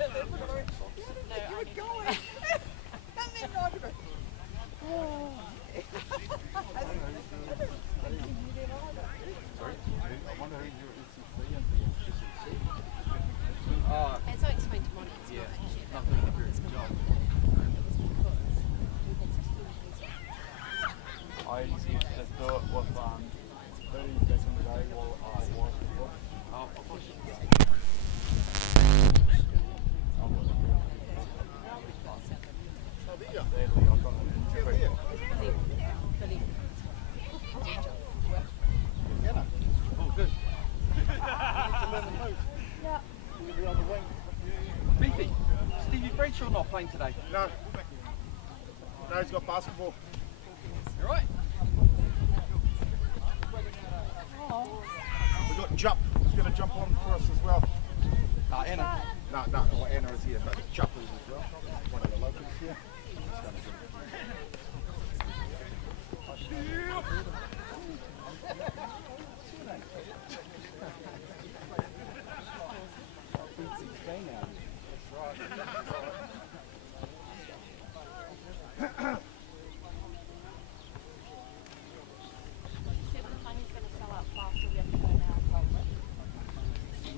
You were going. And then I could go, oh. And so explained to Monty, it's not actually about that. It's not about that. It was because we had such good music. I used to just do it with 30 seconds a day while I was Oh, good. Beefy, Stevie Bradshaw not playing today? No, he's got basketball. You right? We've got Jupp, who's going to jump on for us as well. Anna. No, well, Anna is here, but Jupp is as well. One of the locals here.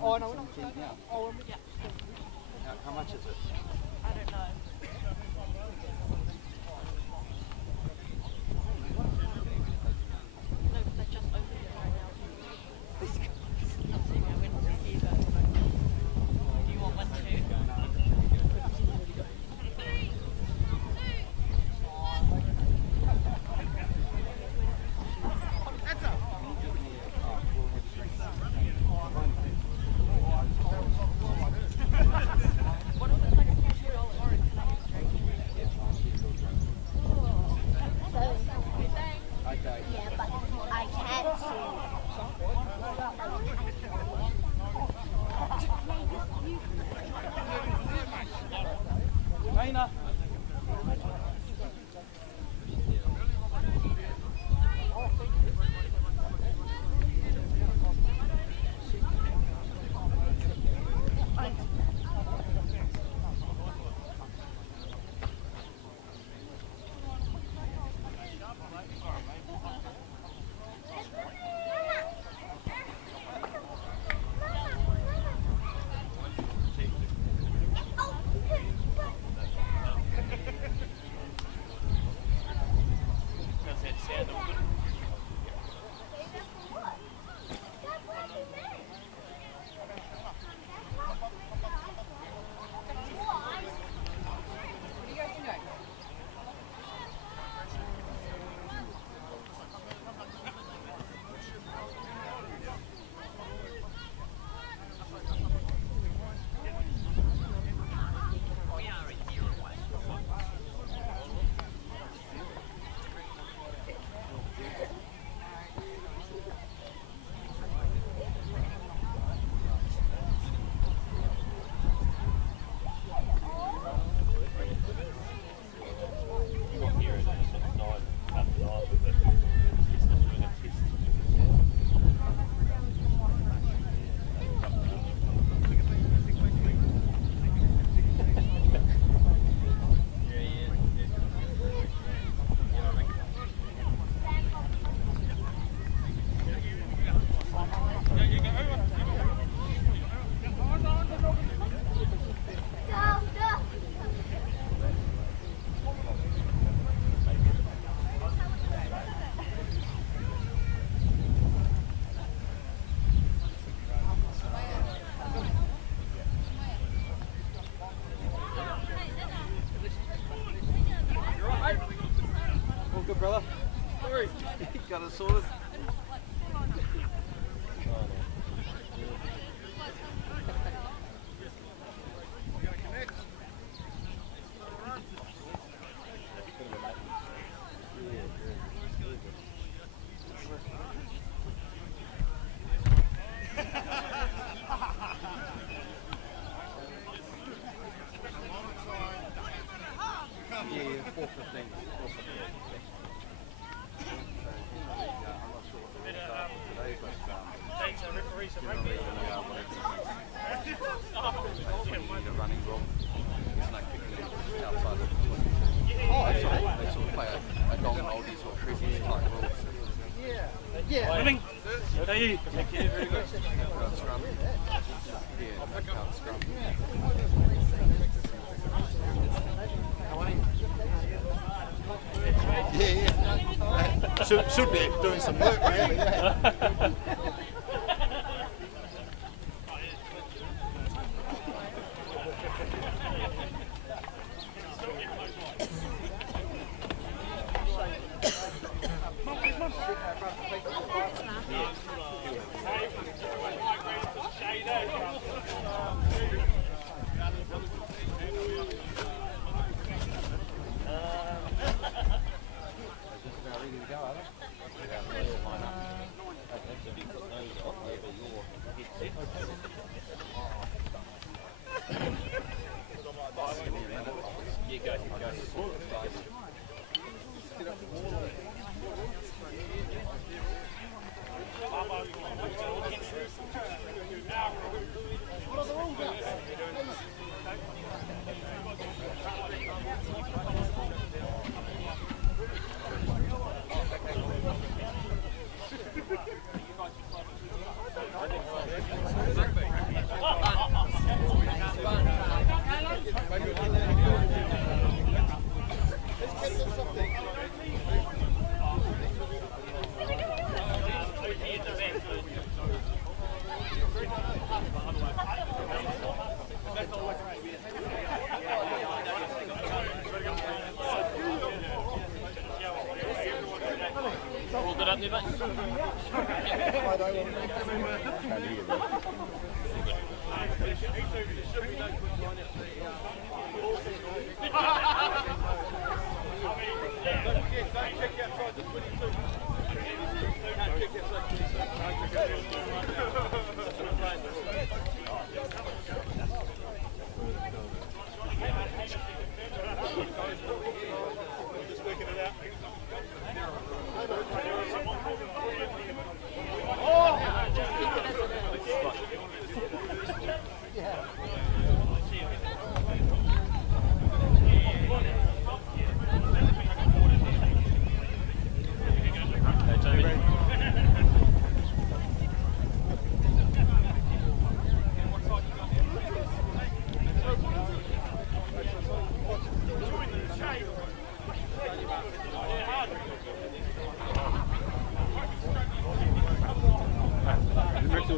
Oh, no, we're not. Oh, yeah. How much is it? I don't know. No, but they just opened it right now. Not saying I went to see that. Do you want one too? Raina. Brother, sorry, got it sorted. Yeah, 4:15. need a running rule. There's no kicking outside of the 22. Oh, They sort of play a dong and oldies or cricket type rule. yeah. Running. Hey, take care, very good. Scrum. Yeah, no count scrum. Yeah. Should be doing some work, really. Yeah.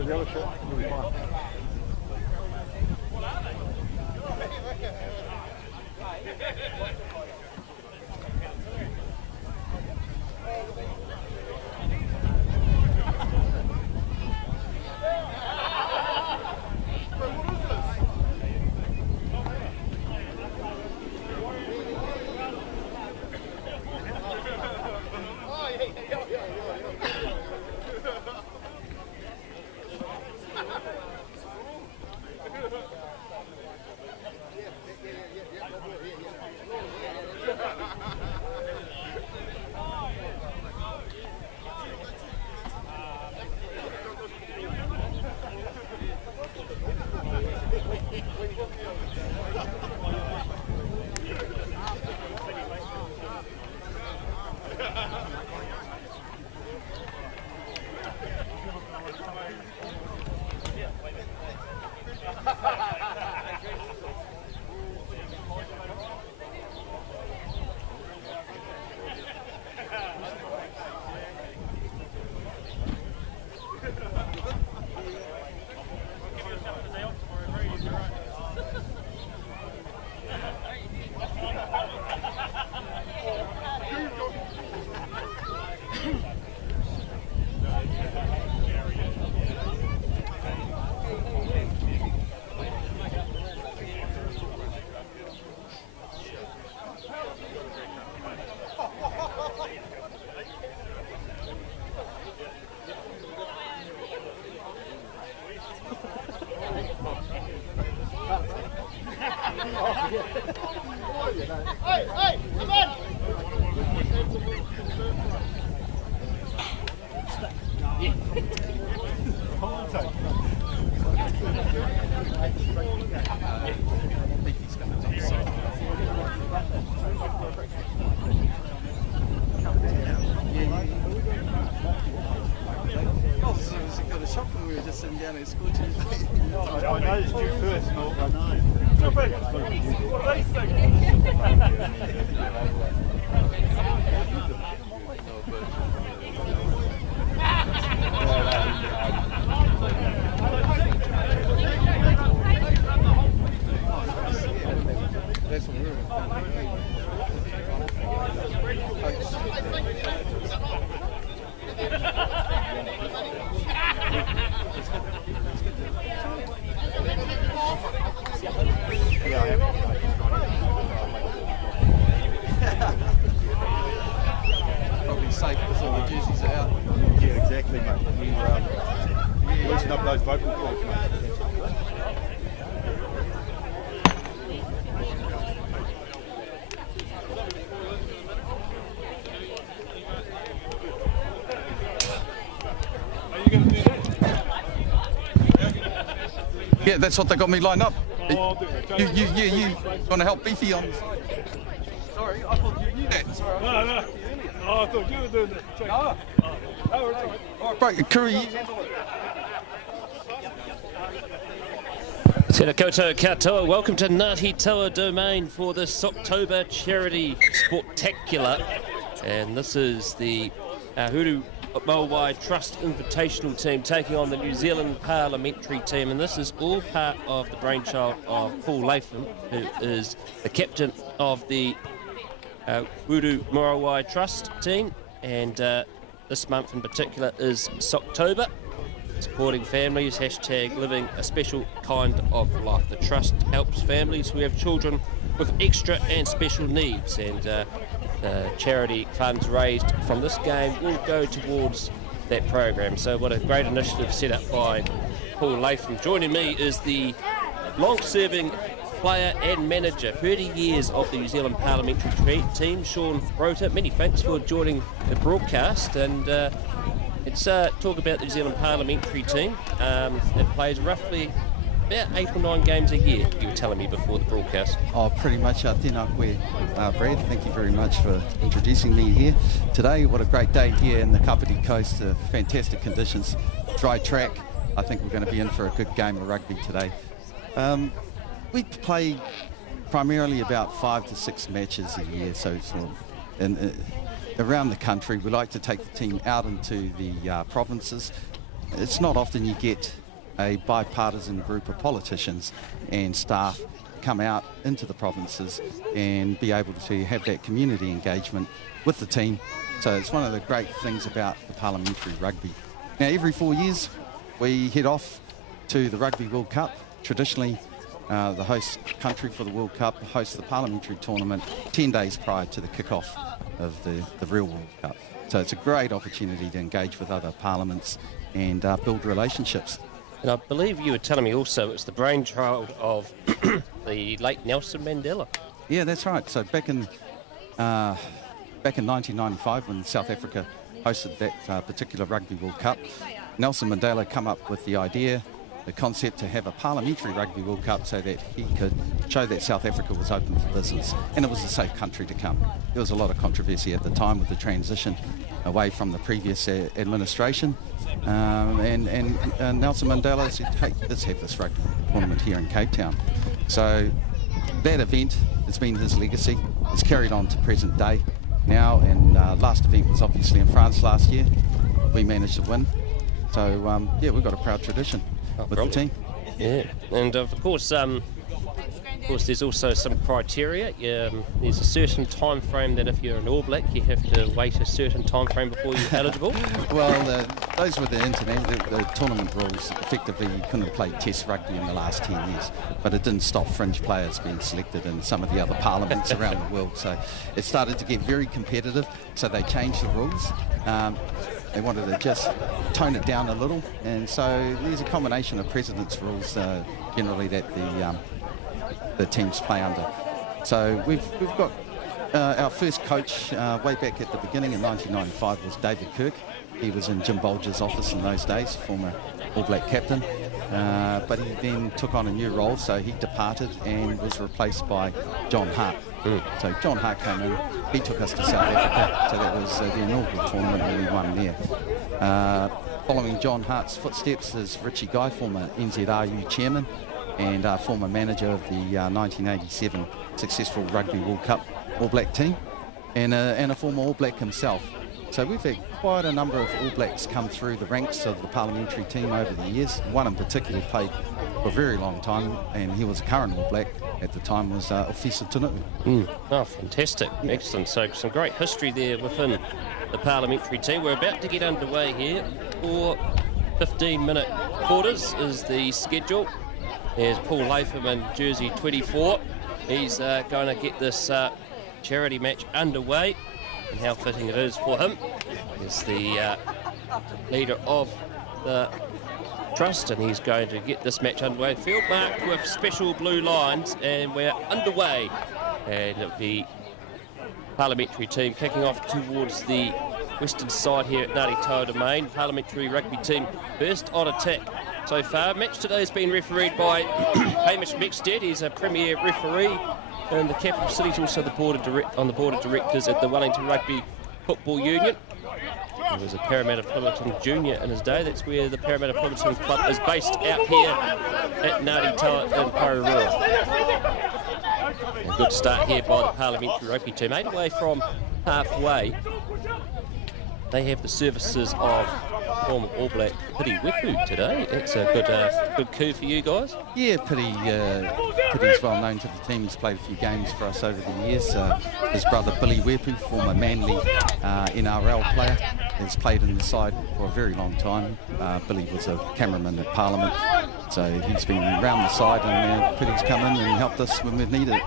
The other shot, you'll be fine. Hey, come on! down there scorching. I noticed you first, Mark. I know. That's what we're probably safe because all the jerseys are out. Yeah, exactly, mate. We're loosen up those vocal cords, mate. Yeah, that's what they got me lined up. Oh, I'll do it. You want to help Beefy on? Sorry, I thought you knew that. Sorry. No. Oh, I thought you were doing the No. Oh, it's all right. All right, great. Curry, you handle it. Tēnā koutou katoa, welcome to Ngati Toa Domain for the SOCKtober Charity Spectacular. And this is the Āhuru Mōwai Trust Invitational team taking on the New Zealand Parliamentary team, and this is all part of the brainchild of Paul Latham, who is the captain of the Āhuru Mōwai Trust team, and this month in particular is SOCKtober, supporting families, hashtag living a special kind of life. The Trust helps families who have children with extra and special needs, and the charity funds raised from this game will go towards that program. So what a great initiative set up by Paul Latham. Joining me is the long-serving player and manager, 30 years of the New Zealand Parliamentary team, Sean Rota. Many thanks for joining the broadcast, and let's talk about the New Zealand Parliamentary team. It plays roughly about 8 or 9 games a year, you were telling me before the broadcast. Oh, pretty much. Tēnā koe, Brad. Thank you very much for introducing me here today. What a great day here in the Kapiti Coast. Fantastic conditions, dry track. I think we're going to be in for a good game of rugby today. We play primarily about 5 to 6 matches a year, so it's around the country. We like to take the team out into the provinces. It's not often you get a bipartisan group of politicians and staff come out into the provinces and be able to have that community engagement with the team. So it's one of the great things about the Parliamentary Rugby. Now, every 4 years we head off to the Rugby World Cup. Traditionally, the host country for the World Cup hosts the Parliamentary tournament 10 days prior to the kick-off of the real World Cup. So it's a great opportunity to engage with other parliaments and build relationships. And I believe you were telling me also it's the brainchild of the late Nelson Mandela. Yeah, that's right. So back in 1995, when South Africa hosted that particular Rugby World Cup, Nelson Mandela came up with the idea, the concept to have a Parliamentary Rugby World Cup so that he could show that South Africa was open for business and it was a safe country to come. There was a lot of controversy at the time with the transition away from the previous administration, and Nelson Mandela said, hey, let's have this rugby tournament here in Cape Town. So that event has been his legacy. It's carried on to present day now, and last event was obviously in France last year. We managed to win. So yeah, we've got a proud tradition with the team. Yeah, and of course there's also some criteria. There's a certain time frame that if you're an All Black, you have to wait a certain time frame before you're eligible. Well, those were the tournament rules. Effectively, you couldn't have played Test rugby in the last 10 years, but it didn't stop fringe players being selected in some of the other parliaments around the world. So it started to get very competitive, so they changed the rules. They wanted to just tone it down a little, and so there's a combination of president's rules generally that the teams play under. So we've got our first coach way back at the beginning in 1995 was David Kirk. He was in Jim Bolger's office in those days, former All Black captain, but he then took on a new role, so he departed and was replaced by John Hart. So John Hart came in, he took us to South Africa, so that was the inaugural tournament and we won there. following John Hart's footsteps is Richie Guy, former NZRU chairman and former manager of the 1987 successful Rugby World Cup All Black team, and a former All Black himself. So we've had quite a number of All Blacks come through the ranks of the parliamentary team over the years. One in particular played for a very long time, and he was a current All Black at the time, was Ofisa Tunu'u. Oh, fantastic. Excellent. So some great history there within the parliamentary team. We're about to get underway here. 4 15-minute quarters is the schedule. There's Paul Latham in jersey 24. He's going to get this charity match underway, and how fitting it is for him. He's the leader of the trust, and he's going to get this match underway. Field marked with special blue lines, and we're underway. And the parliamentary team kicking off towards the western side here at Ngati Toa Domain. Parliamentary rugby team first on attack so far. Match today has been refereed by Hamish Mexted. He's a premier referee in the capital city. He's also on the board of directors at the Wellington Rugby Football Union. He was a Parramatta Plymouton junior in his day. That's where the Parramatta Plymouton club is based, out here at Ngati Toa in Pararua. A good start here by the parliamentary rugby team. 8 away from halfway. They have the services of former All Black Piri Wepu today. It's a good coup for you guys. Yeah, Piri's well known to the team. He's played a few games for us over the years. His brother Billy Wepu, former Manly NRL player, has played in the side for a very long time. Billy was a cameraman at Parliament, so he's been around the side, and Piri's come in and helped us when we've needed it.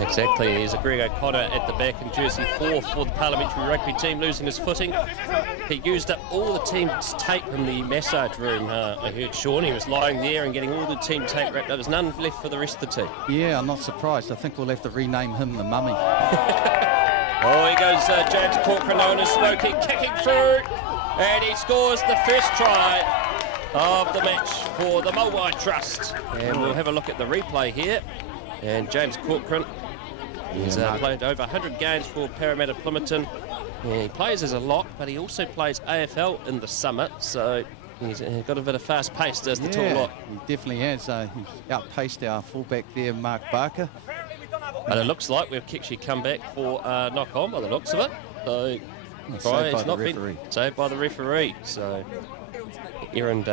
Exactly. There's a Greg O'Connor at the back in jersey 4 for the parliamentary rugby team, losing his footing. He used up all the team's tape in the massage room. I heard Sean, he was lying there and getting all the team tape wrapped up. There's none left for the rest of the team. Yeah, I'm not surprised. I think we'll have to rename him the Mummy. Oh, here goes James Corcoran, known as Smokey, kicking through, and he scores the first try of the match for the Mōwai Trust. And we'll have a look at the replay here. And James Corcoran, he's played over 100 games for Parramatta Plymouton. Yeah, he plays as a lock, but he also plays AFL in the summer, so he's got a bit of fast pace as the tall lock. He definitely has. He's outpaced our fullback there, Mark Barker. And it looks like we've actually come back for knock on by the looks of it. So it's not been saved by the referee. So errand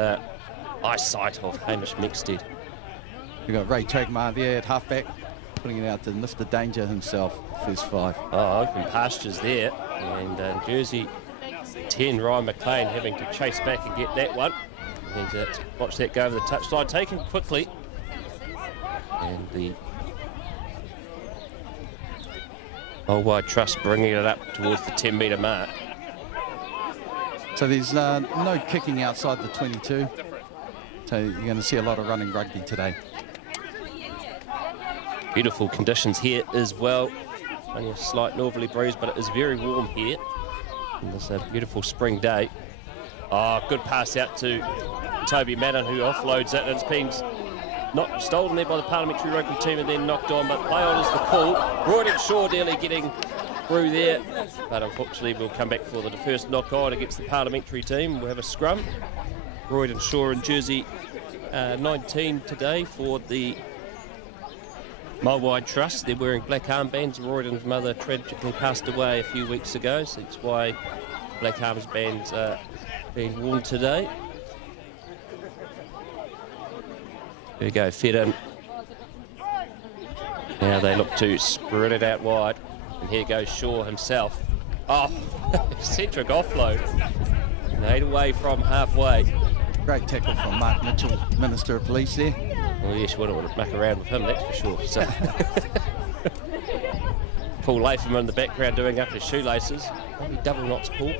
eyesight of Hamish Mexted. We've got Ray Tragmar there at halfback, putting it out to Mr. Danger himself, first 5. Oh, open pastures there. And jersey 10, Ryan McLean, having to chase back and get that one. And watch that go over the touchline, taken quickly. And the Mōwai Trust bringing it up towards the 10-metre mark. So there's no kicking outside the 22. So you're going to see a lot of running rugby today. Beautiful conditions here as well. Only a slight northerly breeze, but it is very warm here. And it's a beautiful spring day. Oh, good pass out to Toby Madden, who offloads it, and it's been stolen there by the parliamentary rugby team and then knocked on, but play on is the call. Royden Shaw nearly getting through there, but unfortunately we'll come back for the first knock on against the parliamentary team. We'll have a scrum. Royden Shaw in jersey 19 today for the Mōwai Trust. They're wearing black armbands. Royden's mother tragically passed away a few weeks ago, so that's why black armbands are being worn today. There we go, fed in. Now they look to spread it out wide. And here goes Shaw himself. Oh, centric offload. And 8 away from halfway. Great tackle from Mark Mitchell, Minister of Police there. Well, yes, you wouldn't want to muck around with him, that's for sure. So. Paul Latham in the background doing up his shoelaces. Maybe double knots, Paul.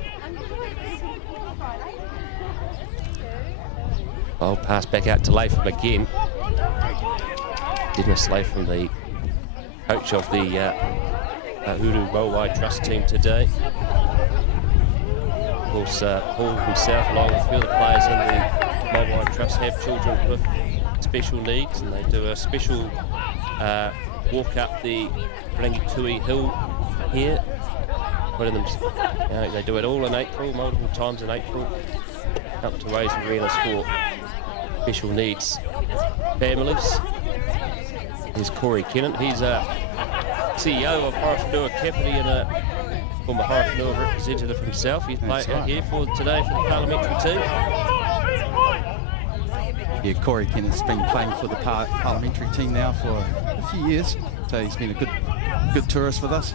I'll pass back out to Latham again. Dennis Latham, the coach of the Āhuru Mōwai Trust team today. Of course, Paul himself, along with a few of the players in the Mōwai Trust, have children with special needs, and they do a special walk up the Rangitui Hill here. Putting them, they do it all in April, multiple times in April. help to raise awareness for special needs families. Here's Corey Kennett. He's a CEO of Horowhenua Kapiti and a former Horowhenua representative himself. He's playing out here for today for the Parliamentary team. Yeah, Corey Kennett's been playing for the Parliamentary team now for a few years, so he's been a good tourist with us.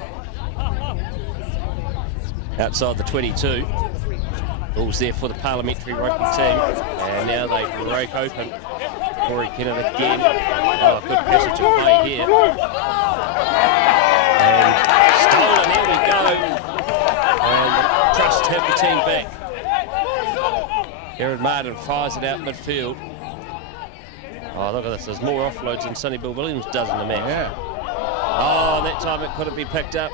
Outside the 22. Ball's there for the Parliamentary rugby team, and now they break open. Corey Kennett again. Oh, good passage of play here. And stolen, there we go. And the Trust have the team back. Aaron Martin fires it out midfield. Oh, look at this. There's more offloads than Sonny Bill Williams does in the match. Yeah. Oh, that time it couldn't be picked up.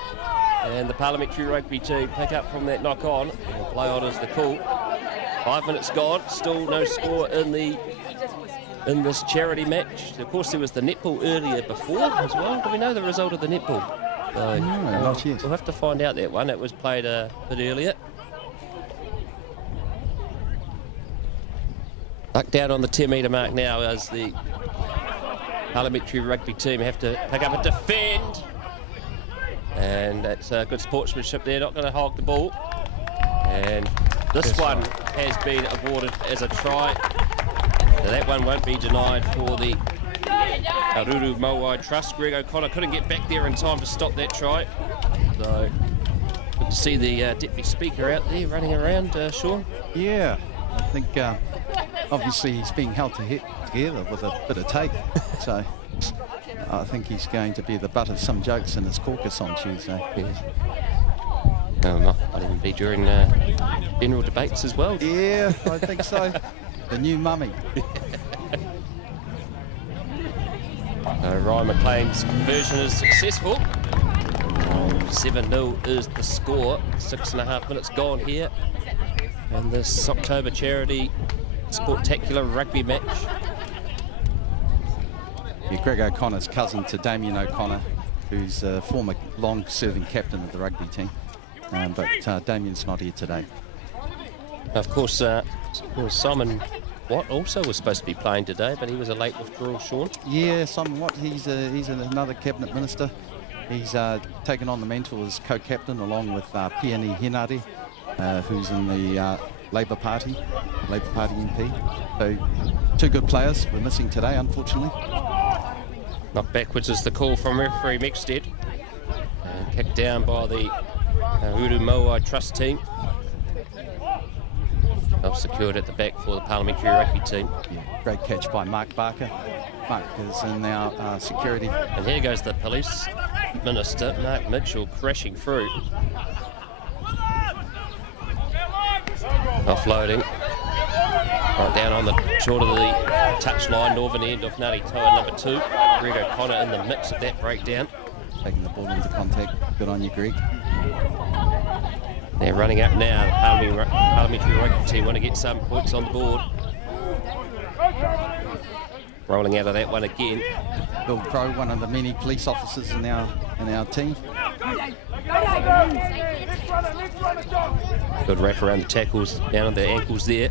And the Parliamentary rugby team pick up from that knock on. And play on is the call. 5 minutes gone. Still no score in this charity match. Of course, there was the netball earlier before as well. Do we know the result of the netball? No, not yet. We'll have to find out that one. It was played a bit earlier. Duck down on the 10-metre mark now as the Parliamentary rugby team have to pick up a defend. And that's good sportsmanship there, not going to hog the ball. And this one has been awarded as a try. So that one won't be denied for the Āhuru Mōwai Trust. Greg O'Connor couldn't get back there in time to stop that try. So good to see the Deputy Speaker out there running around, Sean. Yeah, I think obviously he's being held together with a bit of tape. So I think he's going to be the butt of some jokes in his caucus on Tuesday. Yes. Might even be during general debates as well. Yeah, I think so. The new mummy. Ryan McLean's conversion is successful. 7-0 is the score. 6.5 minutes gone here. And this SOCKtober charity spectacular rugby match. Yeah, Greg O'Connor's cousin to Damien O'Connor, who's a former long-serving captain of the rugby team. But Damien's not here today. Of course, Simon Watt also was supposed to be playing today, but he was a late withdrawal, Sean. Yeah, Simon Watt, he's another cabinet minister. He's taken on the mantle as co-captain along with Piani Henare, who's in the Labour Party MP. So two good players we're missing today, unfortunately. Knocked backwards is the call from referee Mexted. And kicked down by the Āhuru Mōwai Trust team. Well secured at the back for the Parliamentary rugby team. Yeah, great catch by Mark Barker. Mark is in our security. And here goes the police minister, Mark Mitchell, crashing through. Offloading. Right down on the short of the touchline, northern end of Ngati Toa number 2. Greg O'Connor in the midst of that breakdown. Taking the ball into contact. Good on you, Greg. They're running up now. The Parliamentary rugby team want to get some points on the board. Rolling out of that one again. Bill Crow, one of the many police officers in our team. Good wrap around the tackles, down on the ankles there.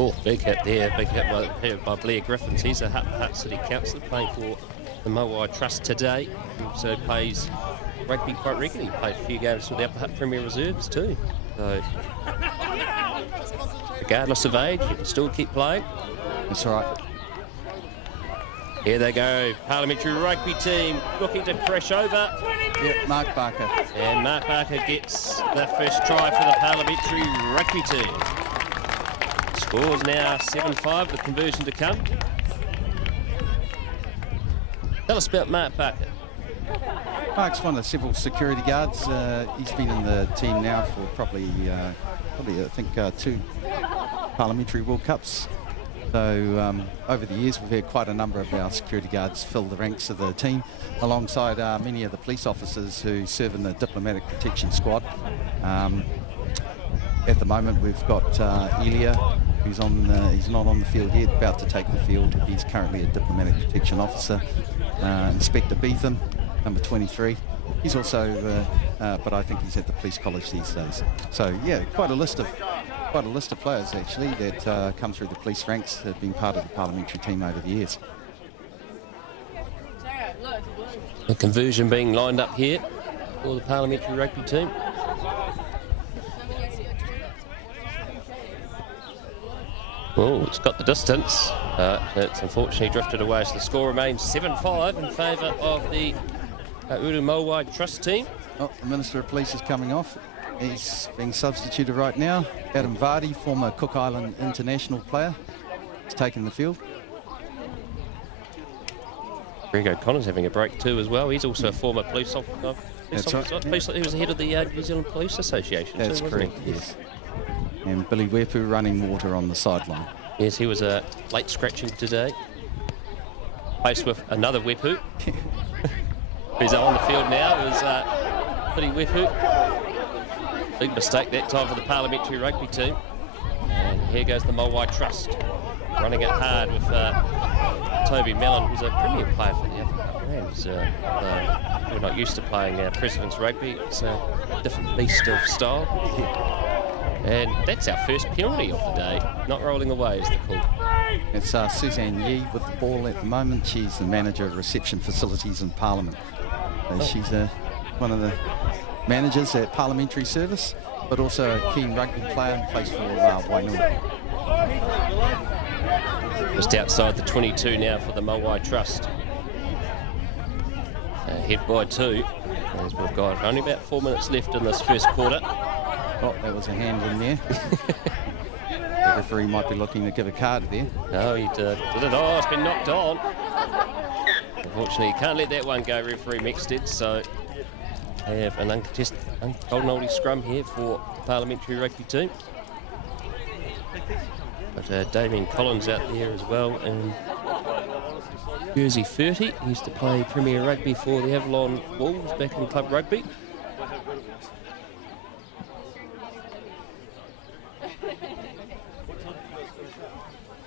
Oh, big hit there. Big hit by Blair Griffiths. He's a Hutt City councillor playing for the Mōwai Trust today. He also plays rugby quite regularly. Played a few games with the Upper Hutt Premier Reserves too. So, regardless of age, you can still keep playing. That's right. Here they go. Parliamentary rugby team looking to crash over. Yeah, Mark Barker. And Mark Barker gets the first try for the Parliamentary rugby team. Scores now 7-5, the conversion to come. Tell us about Mark Barker. Mark's one of several security guards. He's been in the team now for probably I think 2 Parliamentary World Cups. So over the years we've had quite a number of our security guards fill the ranks of the team alongside many of the police officers who serve in the Diplomatic Protection Squad. At the moment we've got Elia, who's he's not on the field yet, about to take the field. He's currently a Diplomatic Protection Officer. Inspector Beetham, number 23. He's also, but I think he's at the police college these days. So yeah, quite a list of quite a list of players actually that come through the police ranks that have been part of the parliamentary team over the years. The conversion being lined up here for the parliamentary rugby team. Oh, it's got the distance. It's unfortunately drifted away, so the score remains 7-5 in favour of the Āhuru Mōwai Trust team. Oh, the Minister of Police is coming off. He's being substituted right now. Adam Vardy, former Cook Island international player, has taken the field. Greg O'Connor's having a break too as well. He's also a former police officer. That's right. He was the head of the New Zealand Police Association. That's too, wasn't correct, he? yes. And Billy Wepu running water on the sideline. Yes, he was late scratching today. Placed with another Wepu. Who's on the field now is Billy Wepu. Big mistake that time for the parliamentary rugby team. And here goes the Mōwai Trust. Running it hard with Toby Mellon, who's a premier player for the Upper Rams. We're not used to playing President's Rugby. It's a different beast of style. And that's our first penalty of the day. Not rolling away is the call. It's Suzanne Yee with the ball at the moment. She's the manager of reception facilities in Parliament. She's one of the managers at Parliamentary Service, but also a keen rugby player and plays for Wainua. Just outside the 22 now for the Mōwai Trust. Head by 2, as we've got only about 4 minutes left in this first quarter. Oh, that was a hand in there. The referee might be looking to give a card there. No, he did. Oh, it's been knocked on. Unfortunately, you can't let that one go, referee Mexted, so have an uncontested golden oldie scrum here for the parliamentary rugby team. But Damien Collins out there as well in jersey 30. He used to play Premier Rugby for the Avalon Wolves back in club rugby.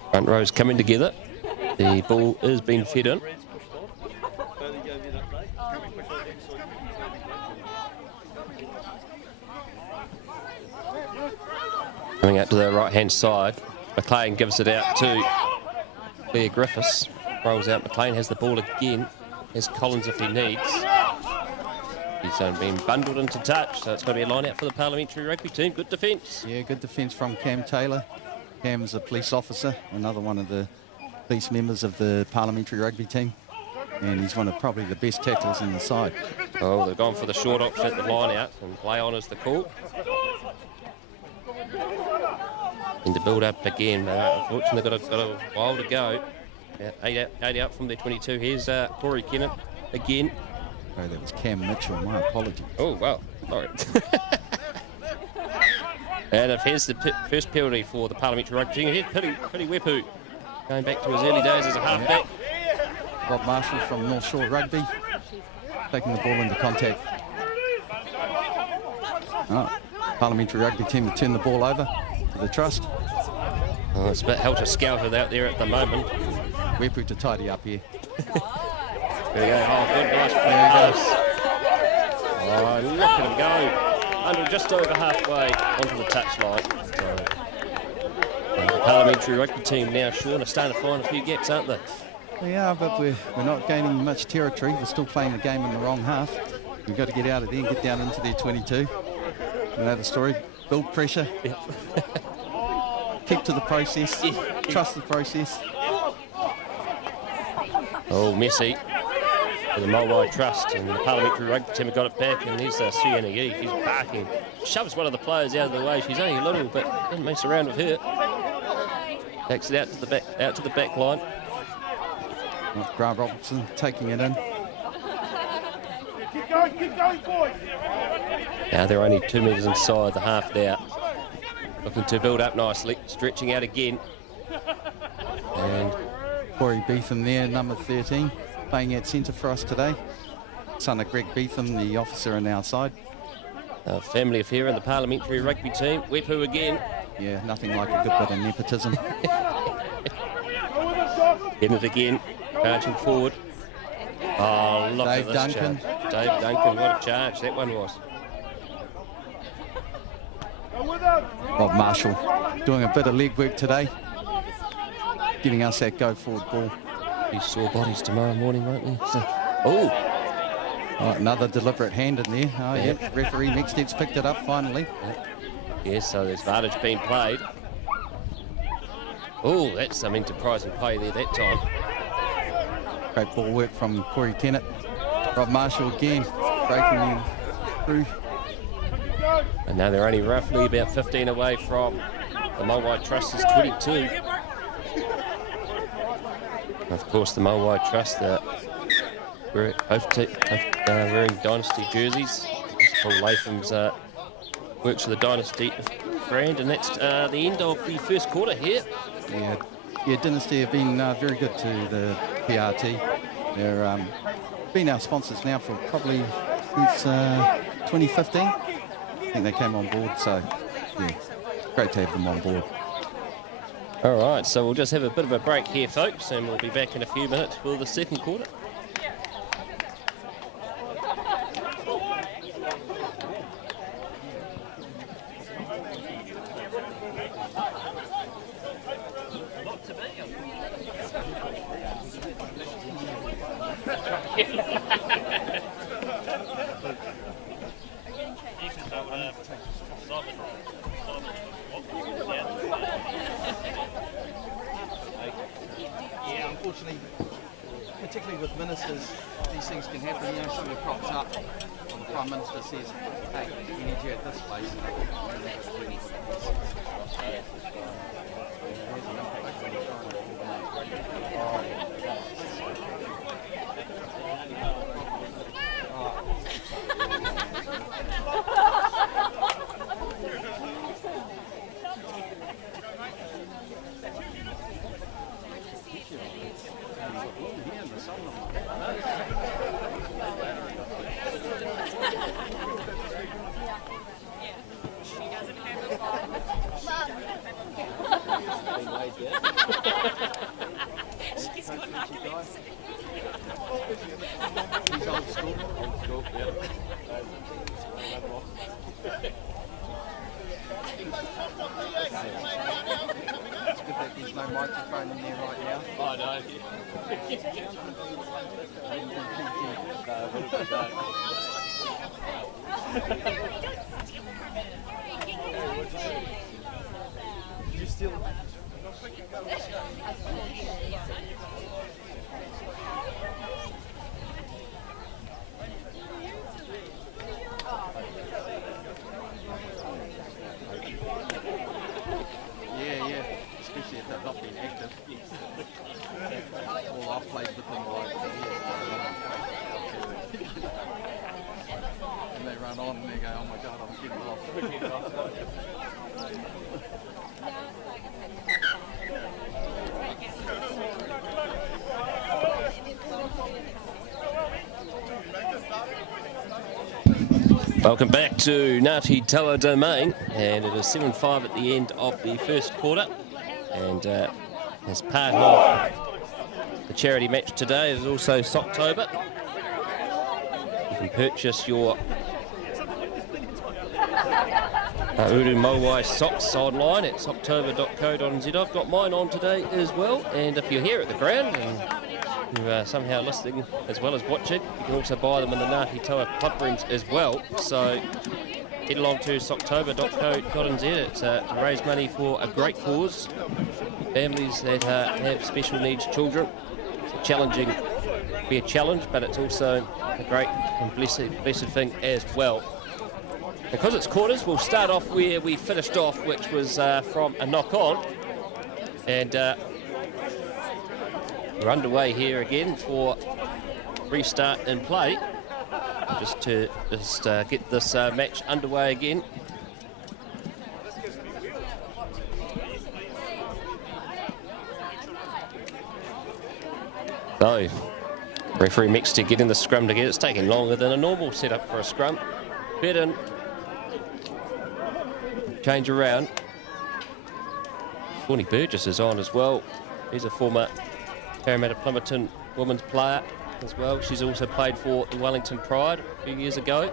Front row's coming together. The ball is being fed in. Coming out to the right-hand side. McLean gives it out to Claire Griffiths. Rolls out. McLean has the ball again. Has Collins if he needs. He's been bundled into touch, so it's going to be a line out for the parliamentary rugby team. Good defence. Yeah, good defence from Cam Taylor. Cam's a police officer, another one of the police members of the parliamentary rugby team. And he's one of probably the best tacklers in the side. Oh, they've gone for the short option at the line out, and play on is the call. And to build up again, unfortunately got a while to go. Eight out from their 22. Here's Corey Kennett again. Oh, that was Cam Mitchell, my apologies. Oh, wow, sorry. And here's the first penalty for the parliamentary rugby team. Here's Piri Wepu, going back to his early days as a halfback. Bob Marshall from North Shore Rugby, taking the ball into contact. Oh, parliamentary rugby team to turn the ball over to the Trust. Oh, it's a bit helter-skelter out there at the moment. Wepu to tidy up here. There we go. Oh, good, nice pass. Oh, look at him go. Under just over halfway onto the touchline. So, the parliamentary rugby team now, Sean, are starting to find a few gaps, aren't they? We are, but we're not gaining much territory. We're still playing the game in the wrong half. We've got to get out of there and get down into their 22. You know the story. Build pressure. Yeah. Keep to the process. Trust the process. Oh, messy. For the Mōwai Trust, and the parliamentary rugby team have got it back, and there's Sienna Yee. She's barking. Shoves one of the players out of the way. She's only little, but doesn't mess around with her. Takes it out to the back line. Grant Robertson taking it in. Keep going, boys. Now they're only 2 metres inside the half now. Looking to build up nicely, stretching out again. And Corey Beetham there, number 13. Playing at centre for us today. Son of Greg Beetham, the officer on our side. a family affair in the parliamentary rugby team. Wepu again. Yeah, nothing like a good bit of nepotism. In it again, charging forward. Oh, look Dave at this Duncan. charge. Dave Duncan, what a charge that one was. Rob Marshall doing a bit of leg work today, getting us that go forward ball. These sore bodies tomorrow morning, won't we? So, another deliberate hand in there. Oh, yeah. Referee next step's picked it up finally. Yes, so there's advantage being played. Oh, that's some enterprising play there that time. Great ball work from Corey Kennett. Rob Marshall again, breaking him through. And now they're only roughly about 15 away from the Mōwai Trust's 22. Of course, the Mōwai Trust, both wearing Dynasty jerseys. Paul Latham's works for the Dynasty brand, and that's the end of the first quarter here. Yeah, Dynasty have been very good to the PRT. They're been our sponsors now for probably since 2015. I think they came on board, so yeah, great to have them on board. All right, so we'll just have a bit of a break here, folks, and we'll be back in a few minutes for the second quarter. Yeah, unfortunately, particularly with ministers, these things can happen. You know, something crops up, and the Prime Minister says, hey, we need you at this place. He's old school. Old school, yeah. It's good that there's no microphone in there right now. I know. You still... Yeah, especially if they've not been active. Well, I've played with them like and they run on and they go, oh my god, I'm getting off. Welcome back to Ngati Tawa Domain, and it is 7-5 at the end of the first quarter. And as part of the charity match today is also SOCKtober. You can purchase your Āhuru Mōwai socks online at SOCKtober.co.nz. I've got mine on today as well, and if you're here at the ground and you are somehow listening as well as watching, you can also buy them in the Ngati Tawa club rooms as well. So head along to SOCKtober.co.nz. It's to raise money for a great cause, families that have special needs children. It's be a challenge, but it's also a great and blessed thing as well. Because it's quarters, we'll start off where we finished off, which was from a knock-on. And we're underway here again for restart and play. Just to get this match underway again. So, referee Mixter getting the scrum together. It's taking longer than a normal setup for a scrum. Better change around. Tawny Burgess is on as well. He's a former Parramatta Plymouton women's player as well. She's also played for the Wellington Pride a few years ago.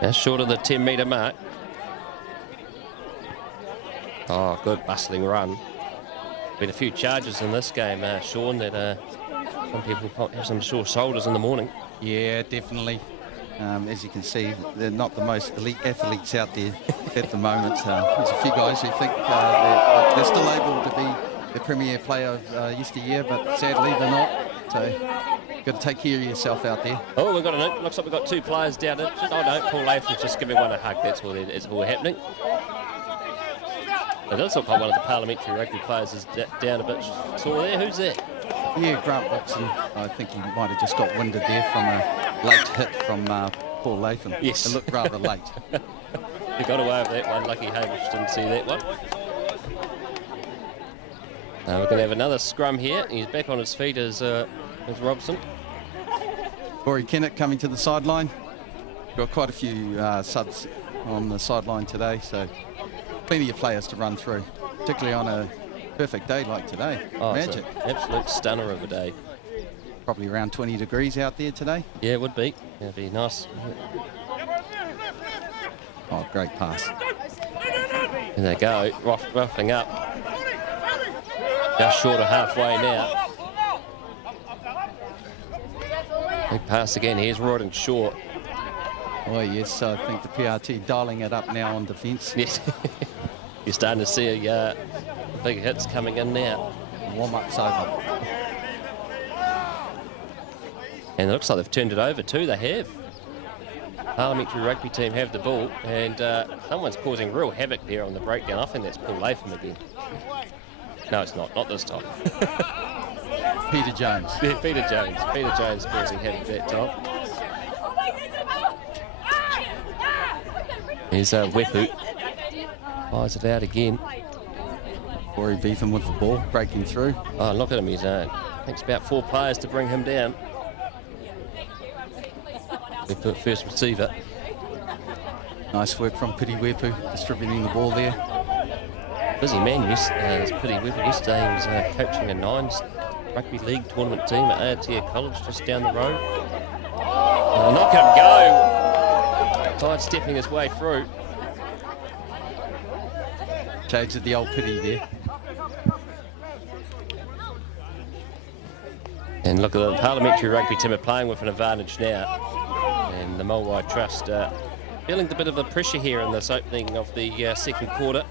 That's short of the 10-metre mark. Oh, good bustling run. Been a few charges in this game, Sean, that some people have some sore shoulders in the morning. Yeah, definitely. As you can see, they're not the most elite athletes out there at the moment. There's a few guys who think they're still able to be the premier player of yesteryear, but sadly they're not. So got to take care of yourself out there. Oh, looks like we've got 2 players down. Oh no, Paul Latham's just giving one a hug. That's all happening. It does look like one of the Parliamentary rugby players is down a bit sore there. Who's that? Yeah, Grant Watson. I think he might have just got winded there from a late hit from Paul Latham. Yes. It looked rather late. He got away with that one. Lucky Hamish didn't see that one. We're going to have another scrum here. He's back on his feet as Robson. Corey Kennett coming to the sideline. Got quite a few subs on the sideline today, so plenty of players to run through, particularly on a perfect day like today. Oh, Magic. it's an absolute stunner of a day. Probably around 20 degrees out there today. Yeah, it would be. It'd be nice. Oh, great pass. And they go, ruffling up. Just short of halfway now. Big pass again. Here's Rodden short. Oh, yes, I think the PRT dialing it up now on defence. Yes. You're starting to see big hits coming in now. Warm-up's over. And it looks like they've turned it over too. They have. Parliamentary rugby team have the ball, and someone's causing real havoc there on the breakdown. I think that's Paul Latham again. No, it's not. Not this time. Peter Jones. Yeah, Peter Jones. Peter Jones causing havoc that time. Here's Wepu. Fires it out again. Corey Beetham with the ball, breaking through. Oh, look at him. He's takes about 4 players to bring him down. Wepu first receiver. Nice work from Pity Wepu, distributing the ball there. Busy man, yes. Pity Wepu yesterday. He was coaching a 9s rugby league tournament team at Aotea College just down the road. Not going to go. Sidestepping his way through. Shades of the old Pity there. And look at the Parliamentary rugby team are playing with an advantage now. And the Mōwai Trust feeling a bit of the pressure here in this opening of the second quarter.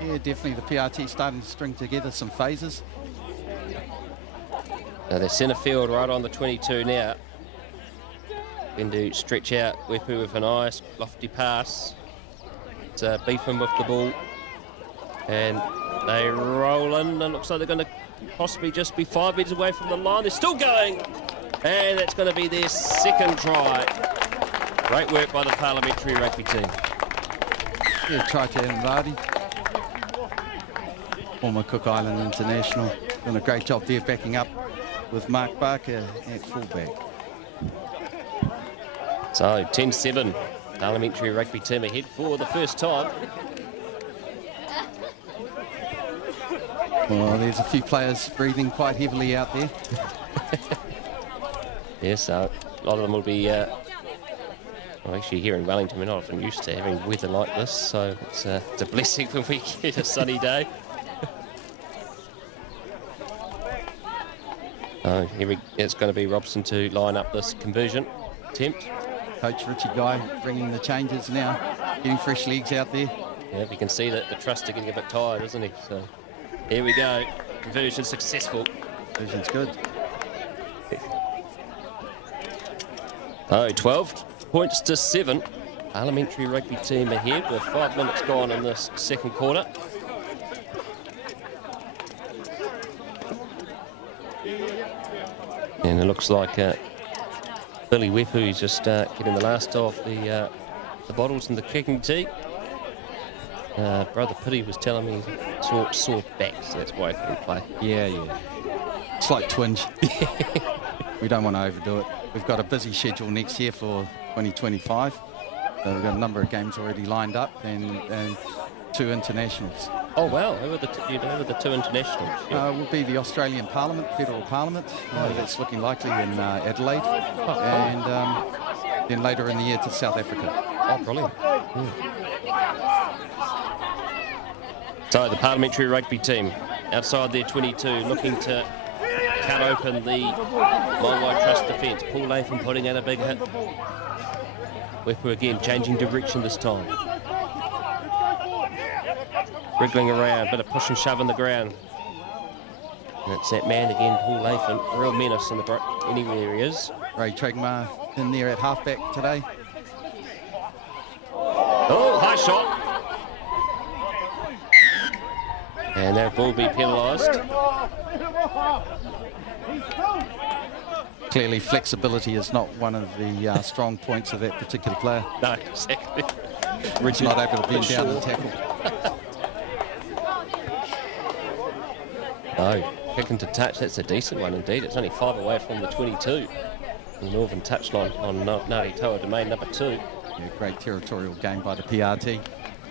Yeah, definitely the PRT starting to string together some phases. Now they're centre field right on the 22 now. Going to stretch out Wepu with a nice lofty pass. It's Beetham with the ball. And they roll in. It looks like they're going to possibly just be 5 metres away from the line. They're still going. And that's going to be their second try. Great work by the Parliamentary rugby team. Yeah, try to Vardy. Former Cook Island international. Doing a great job there backing up with Mark Barker at fullback. So 10-7. Parliamentary rugby team ahead for the first time. Well, there's a few players breathing quite heavily out there. Yes, a lot of them will be... well, actually here in Wellington we're not often used to having weather like this, so it's a blessing when we get a sunny day. It's going to be Robson to line up this conversion attempt. Coach Richard Guy bringing the changes now, getting fresh legs out there. Yeah, you can see that the Trust are getting a bit tired, isn't he? So here we go. Conversion successful. Conversion's good. Oh, 12 points to 7. Parliamentary rugby team ahead with 5 minutes gone in this second quarter. And it looks like Billy Wepu is just getting the last off the bottles in the kicking tee. Brother Pity was telling me he sore back, so that's why he couldn't play. Yeah. Slight twinge. We don't want to overdo it. We've got a busy schedule next year for 2025. We've got a number of games already lined up and 2 internationals. Oh wow, who are the 2 internationals? Yeah. Will be the Australian Parliament, Federal Parliament. That's looking likely in Adelaide. And then later in the year to South Africa. Oh, brilliant. So the Parliamentary rugby team outside their 22 looking to cut open the Mōwai Trust defence. Paul Latham putting in a big hit. Wepu again changing direction this time. Wriggling around, bit of push and shove in the ground. And it's that man again, Paul Latham, real menace in the anywhere he is. Ray Tregmar in there at halfback today. Oh, high shot. And that will be penalised. Clearly flexibility is not one of the strong points of that particular player. No, exactly. Richard not able to bend down and tackle. No, kicking to touch, that's a decent one indeed. It's only 5 away from the 22. The Northern touchline on Ngati Toa domain number 2. Yeah, great territorial game by the PRT.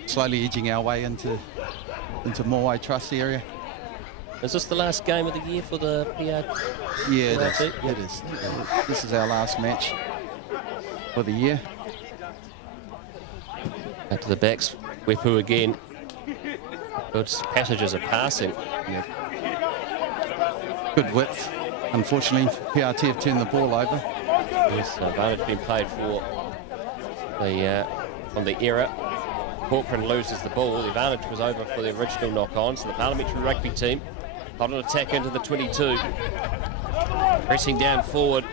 Slowly edging our way into Mōwai Trust area. Is this the last game of the year for the PRT? Yeah, it is. This is our last match for the year. Back to the backs, Wepu again. Good passages of passing. Yeah. Good width. Unfortunately, PRT have turned the ball over. Yes, advantage being played for the on the error. Corcoran loses the ball. The advantage was over for the original knock-on. So the Parliamentary rugby team got an attack into the 22. Pressing down forward.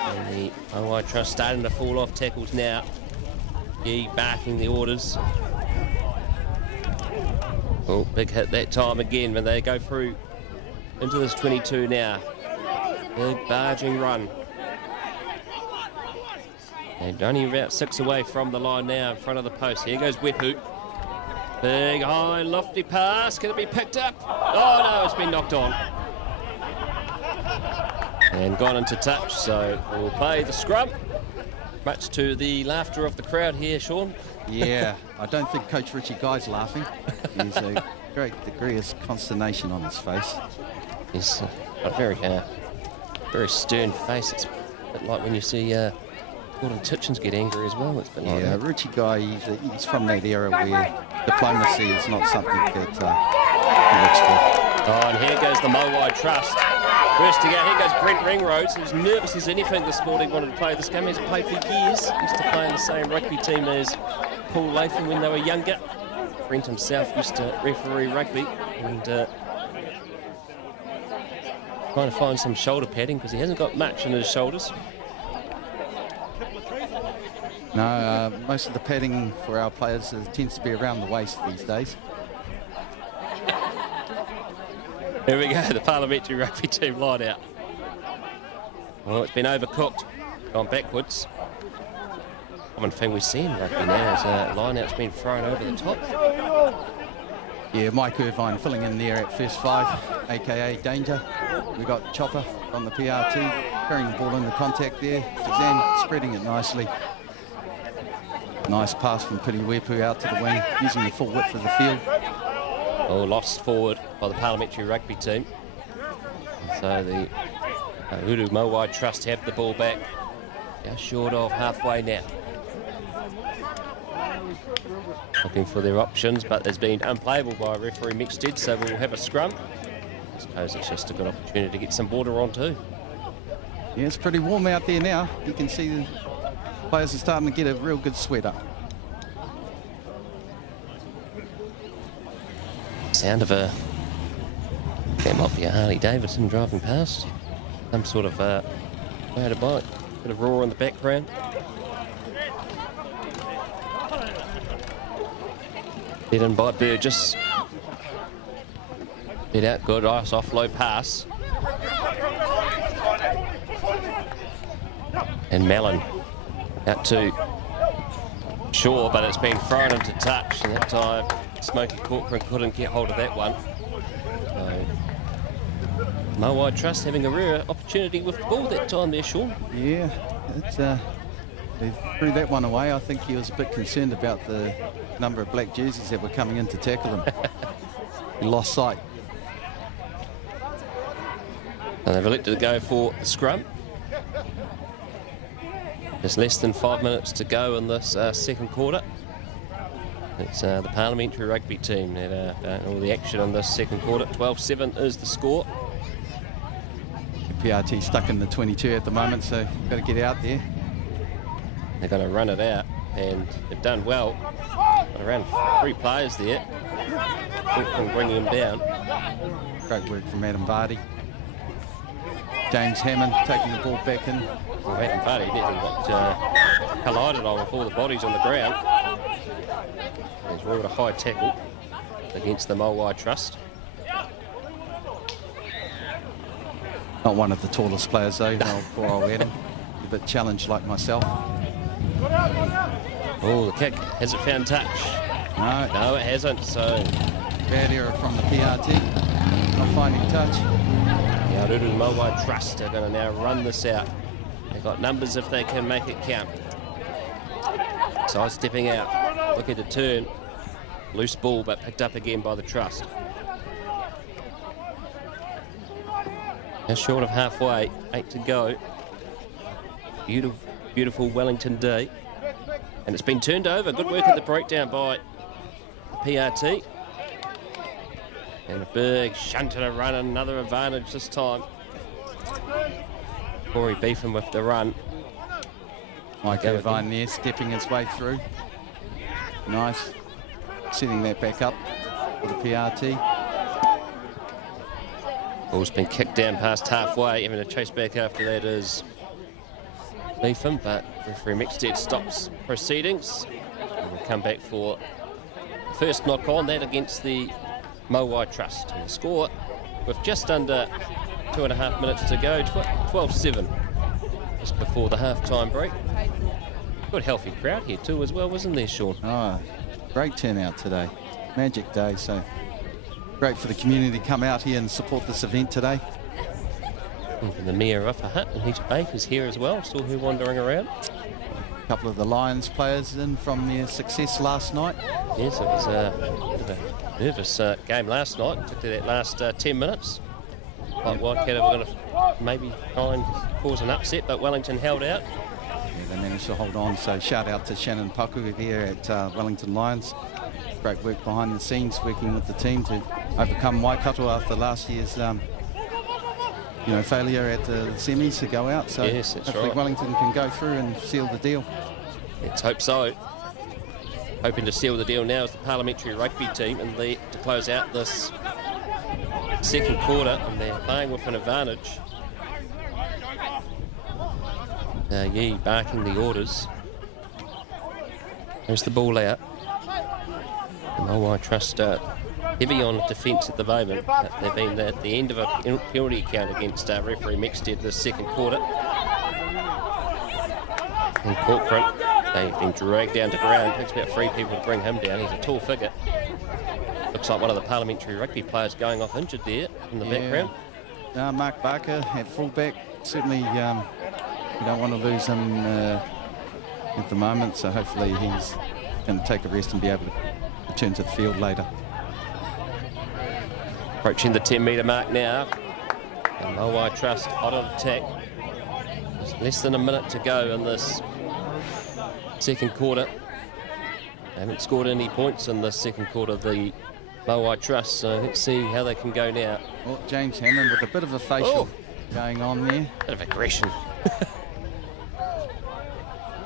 And the Mōwai Trust starting to fall off tackles now. Yee barking the orders. Oh, big hit that time again when they go through into this 22 now. Big barging run. And only about 6 away from the line now in front of the post. Here goes Wepu. Big, high, lofty pass. Can it be picked up? Oh, no, it's been knocked on. And gone into touch, so we'll play the scrum. Much to the laughter of the crowd here, Sean. Yeah, I don't think Coach Richie Guy's laughing. There's a great degree of consternation on his face. He's got a very stern face. It's a bit like when you see Gordon Titchens get angry as well. It's a bit like that. Richie Guy, he's from that era where diplomacy is not something that he looks for. Oh, and here goes the Mōwai Trust. Bursting out, here goes Brent Ringrose, who's nervous as anything this morning, wanted to play this game. He's played for years, used to play in the same rugby team as Paul Latham when they were younger. Brent himself used to referee rugby and trying to find some shoulder padding because he hasn't got much in his shoulders. No, most of the padding for our players tends to be around the waist these days. Here we go, the Parliamentary rugby team line out. Well, it's been overcooked, gone backwards. Common thing we see in rugby now is a line out's been thrown over the top. Yeah, Mike Irvine filling in there at first 5, aka Danger. We got Chopper on the PRT, carrying the ball into contact there. Suzanne spreading it nicely. Nice pass from Piri Wepu out to the wing, using the full width of the field. Oh, lost forward by the Parliamentary rugby team. So the Āhuru Mōwai Trust have the ball back. Just short of halfway now. Looking for their options, but there's been unplayable by referee Mixted, so we'll have a scrum. I suppose it's just a good opportunity to get some water on too. Yeah, it's pretty warm out there now. You can see the players are starting to get a real good sweat up. Sound of that might be a Harley Davidson driving past. Some sort of motorbike. Bit of roar in the background. Hit in by Burgess. Hit out good, nice offload pass. And Mellon out to Shaw, but it's been thrown into touch, and that time Smokey Corcoran couldn't get hold of that one. So Mōwai Trust having a rare opportunity with the ball that time there, Sean. Yeah, they threw that one away. I think he was a bit concerned about the number of black jerseys that were coming in to tackle him. He lost sight. And they've elected to go for the scrum. There's less than 5 minutes to go in this second quarter. It's the Parliamentary rugby team that all the action in this second quarter. 12-7 is the score. PRT stuck in the 22 at the moment, so got to get out there. They're going to run it out, and they've done well. Got around 3 players there. And bringing them down. Great work from Adam Vardy. James Hammond taking the ball back in. Well, Adam Vardy nearly got collided on with all the bodies on the ground. He's ruled a high tackle against the Mōwai Trust. Not one of the tallest players though, poor old Adam. A bit challenged like myself. Oh, the kick. Has it found touch? No. No, it hasn't. So bad error from the PRT. Not finding touch. The Āhuru Mōwai Trust are going to now run this out. They've got numbers if they can make it count. Side stepping out, looking to turn. Loose ball, but picked up again by the Trust. Now short of halfway, 8 to go. Beautiful, beautiful Wellington day. And it's been turned over. Good work at the breakdown by the PRT. And a big shunt and a run, another advantage this time. Corey Beefham with the run. Mike Irvine there, stepping his way through. Nice. Setting that back up for the PRT. Ball's been kicked down past halfway. Having to chase back after that is Beefham, but referee Mixted stops proceedings. And we'll come back for the first knock on, that against the Mōwai Trust. And the score, with just under 2.5 minutes to go, 12-7, just before the half-time break. Good healthy crowd here too as well, wasn't there, Sean? Oh, great turnout today. Magic day, so great for the community to come out here and support this event today. And the Mayor of Hut and Heat Bay is here as well, saw her wandering around. A couple of the Lions players in from their success last night. Yes, it was a bit of a nervous game last night. Took to that last 10 minutes. Like Waikato were going to maybe try and cause an upset, but Wellington held out. Yeah, they managed to hold on, so shout out to Shannon Paku here at Wellington Lions. Great work behind the scenes, working with the team to overcome Waikato after last year's failure at the semis to go out. So yes, that's hopefully right. Wellington can go through and seal the deal. Let's hope so. Hoping to seal the deal now is the Parliamentary rugby team, and they to close out this second quarter, and they're playing with an advantage. Yee barking the orders. There's the ball out. The Mōwai Trust heavy on defence at the moment, but they've been at the end of a penalty count against referee Mixted this second quarter. And Corcoran, they've been dragged down to ground. Takes about 3 people to bring him down. He's a tall figure. Looks like one of the Parliamentary rugby players going off injured there in the background. Mark Barker at fullback. Certainly you don't want to lose him at the moment, so hopefully he's going to take a rest and be able to return to the field later. Approaching the 10-metre mark now. The Mōwai Trust on attack. There's less than a minute to go in this second quarter. They haven't scored any points in this second quarter, the Mōwai Trust, so let's see how they can go now. Well, James Hammond with a bit of a facial going on there. Bit of aggression.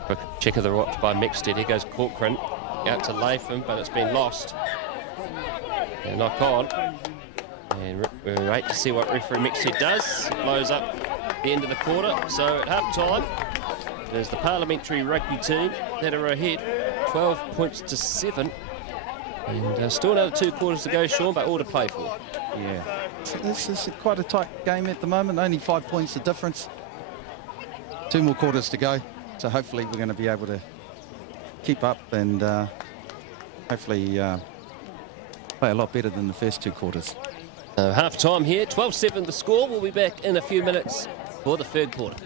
Quick check of the watch by Mixted. Here goes Corcoran. Out to Latham, but it's been lost. And knock on. And we'll wait to see what referee Mixted does. It blows up the end of the quarter. So at half time, there's the Parliamentary rugby team that are ahead, 12 points to 7. And still another 2 quarters to go, Sean, but all to play for. Yeah. So this is quite a tight game at the moment. Only 5 points the difference. 2 more quarters to go. So hopefully we're going to be able to keep up and hopefully play a lot better than the first 2 quarters. Half time here, 12-7 the score. We'll be back in a few minutes for the third quarter.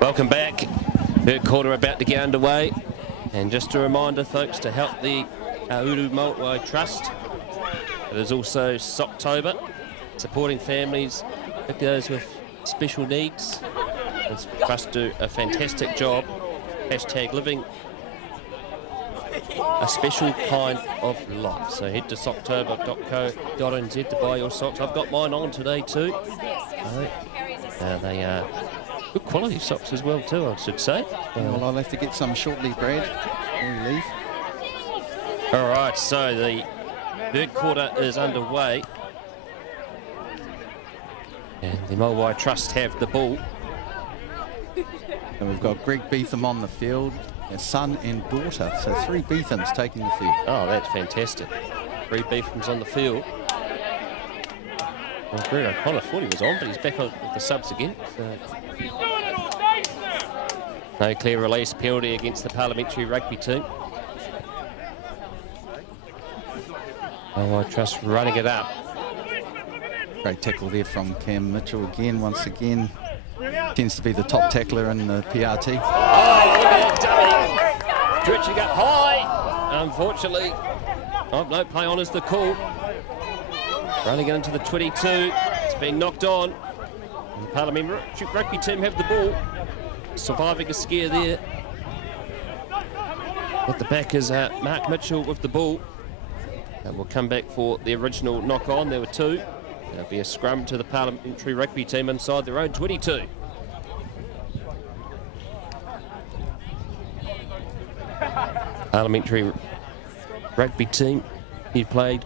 Welcome back. Third quarter about to get underway. And just a reminder, folks, to help the Āhuru Mōwai Trust. It is also SOCKtober, supporting families, those with special needs. This trust do a fantastic job. Hashtag living a special kind of life. So head to SOCKtober.co.nz to buy your socks. I've got mine on today too. They are good quality socks as well too, I should say. Well, I'll have to get some shortly, Brad, before we leave. All right, so the third quarter is underway. And the Mōwai Trust have the ball. And we've got Greg Beetham on the field, his son and daughter. So 3 Beethams taking the field. Oh, that's fantastic. 3 Beethams on the field. Well, Greg O'Connor thought he was on, but he's back on with the subs again. So no clear release penalty against the Parliamentary rugby team. Mōwai Trust running it up. Great tackle there from Cam Mitchell again, once again. Tends to be the top tackler in the PRT. Oh, look at that dummy. Stretching up high. Unfortunately, no play on is the call. Running it into the 22. It's been knocked on. And the Parliamentary rugby team have the ball. Surviving a scare there. At the back is Mark Mitchell with the ball. And we'll come back for the original knock on. There were 2. There'll be a scrum to the Parliamentary rugby team inside their own 22. Parliamentary rugby team, you played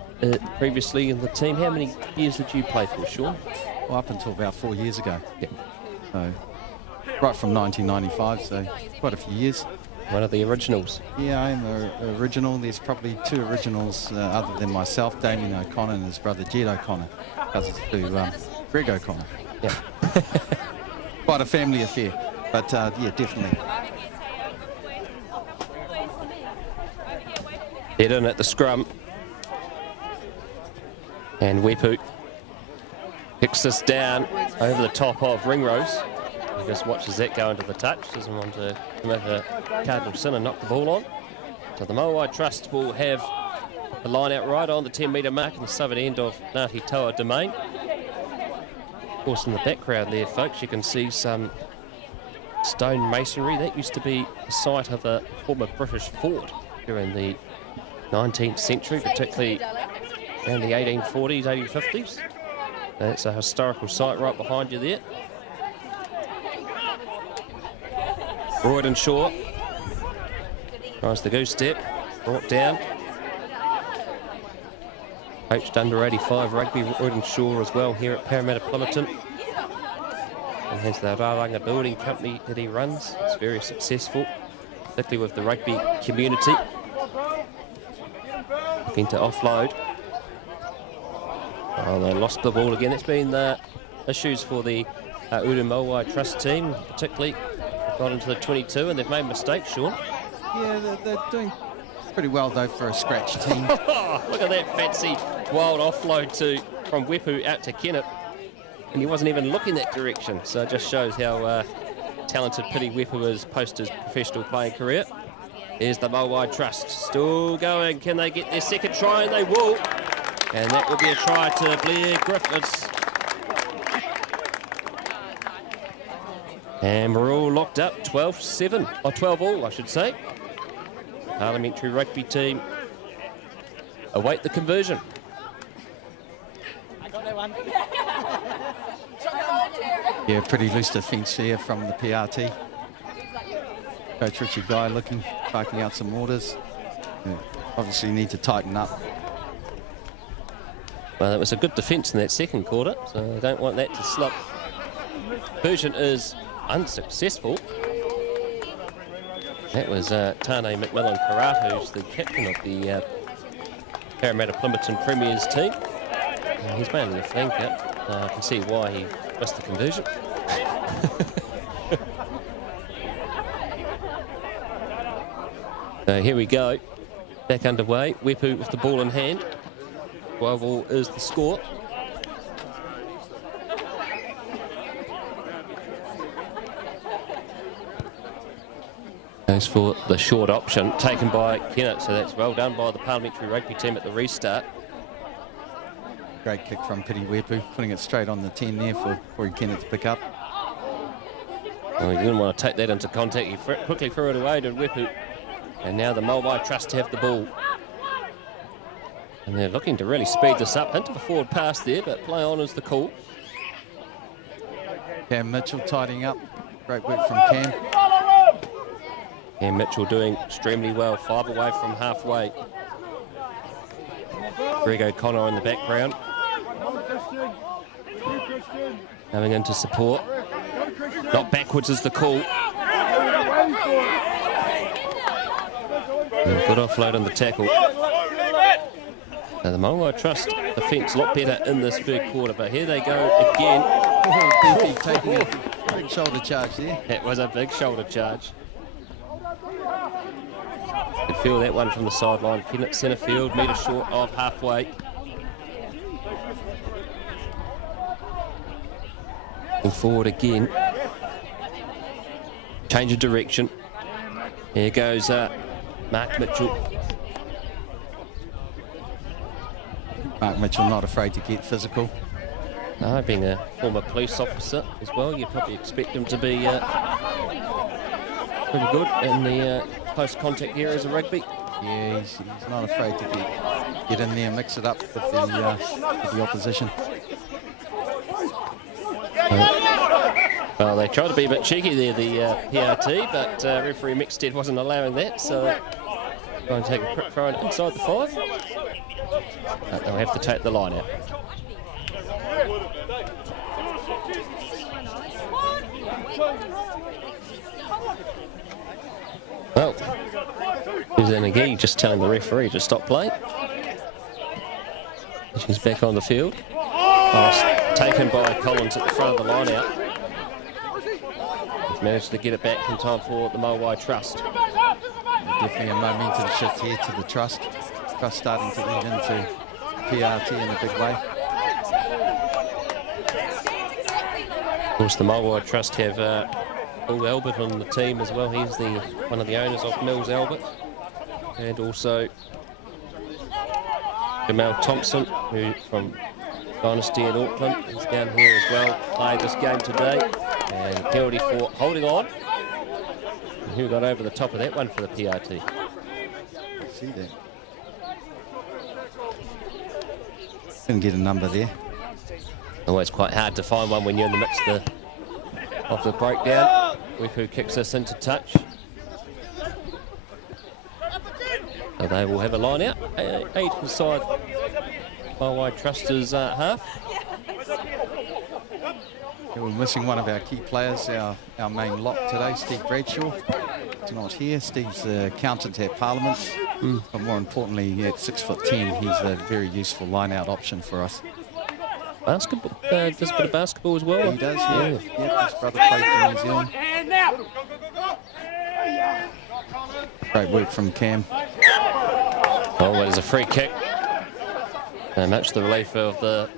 previously in the team. How many years did you play for, Sean? Well, up until about 4 years ago. Yeah. So, right from 1995, so quite a few years. One of the originals. Yeah, I'm the original. There's probably 2 originals other than myself, Damien O'Connor and his brother Jed O'Connor, cousins to Greg O'Connor. Yeah. Quite a family affair, but yeah, definitely. Head in at the scrum. And Wepu kicks this down over the top of Ringrose. He just watches that go into the touch. Doesn't want to commit a cardinal sin and knock the ball on. So the Mōwai Trust will have the line out right on the 10-metre mark in the southern end of Ngati Toa Domain. Of course, in the background there, folks, you can see some stone masonry. That used to be the site of a former British fort during the 19th century, particularly around the 1840s, 1850s. That's a historical site right behind you there. Royden Shaw tries the goose step, brought down. Coached under 85 rugby, Royden Shaw as well here at Parramatta Plymoughton. and has the Rāranga building company that he runs. It's very successful, particularly with the rugby community. Looking to offload. Oh, they lost the ball again. It's been issues for the Āhuru Mōwai Trust team, particularly. They've got into the 22 and they've made mistakes, Sean. Yeah, they're doing pretty well, though, for a scratch team. Look at that fancy wild offload from Wepu out to Kennett. And he wasn't even looking that direction. So it just shows how talented Piri Wepu is post his professional playing career. Here's the Mōwai Trust, still going. Can they get their second try? And they will. And that will be a try to Blair Griffiths. And we're all locked up, 12-7, or 12-all, I should say. Parliamentary rugby team await the conversion. Yeah, pretty loose defence here from the PRT. Coach Richard Guy barking out some orders. Yeah, obviously need to tighten up. Well, it was a good defence in that second quarter, so I don't want that to slip. Conversion is unsuccessful. That was Tane McMillan-Karatu, who's the captain of the Parramatta Plimpton Premiers team. He's mainly a flanker. I can see why he missed the conversion. So here we go. Back underway. Wepu with the ball in hand. 12-all is the score. Goes for the short option, taken by Kennett, so that's well done by the Parliamentary rugby team at the restart. Great kick from Piri Wepu, putting it straight on the 10 there for Kennett to pick up. Well, you didn't want to take that into contact. He quickly threw it away to Wepu. And now the Mōwai Trust have the ball. And they're looking to really speed this up. Into the forward pass there, but play on is the call. Cam Mitchell tidying up. Great work from Cam. And Mitchell doing extremely well, 5 away from halfway. Greg O'Connor in the background. Coming in to support. Not backwards is the call. And good offload on the tackle. Now the Mōwai Trust defence a lot better in this third quarter, but here they go again. Beefy taking a big shoulder charge there. That was a big shoulder charge. Could feel that one from the sideline. Kennett centre field, metre short of halfway. Looking forward again. Change of direction. Here goes Mark Mitchell. Mark Mitchell not afraid to get physical. No, being a former police officer as well, you'd probably expect him to be pretty good in the post-contact areas of rugby. Yeah, he's not afraid to get in there and mix it up with the opposition. Well, they tried to be a bit cheeky there, the PRT, but referee Mixted wasn't allowing that, so going to take a quick throw inside the 5. But they'll have to take the line out. Well, Suzanne Ngati just telling the referee to stop play. She's back on the field. Oh, taken by Collins at the front of the line out. He's managed to get it back in time for the Mōwai Trust. Definitely a momentum shift here to the Trust. Trust starting to eat into PRT in a big way. Of course, the Mōwai Trust have Paul Albert on the team as well. He's one of the owners of Mills Albert. And also Jamal Thompson, who from Dynasty in Auckland, is down here as well. Played this game today. And penalty for holding on. And who got over the top of that one for the PRT? See that. Didn't get a number there. Always quite hard to find one when you're in the midst of the breakdown. Wepu kicks us into touch. So they will have a line out. 8 inside Mōwai Trust's half. We're missing one of our key players, our main lock today, Steve Bradshaw. He's not here. Steve's the accountant at Parliament, but more importantly, at 6'10", he's a very useful line-out option for us. Basketball, does a bit of basketball as well. He does, yeah. Yep, his brother played for New Zealand. Great work from Cam. Oh, there's a free kick. Much the relief of the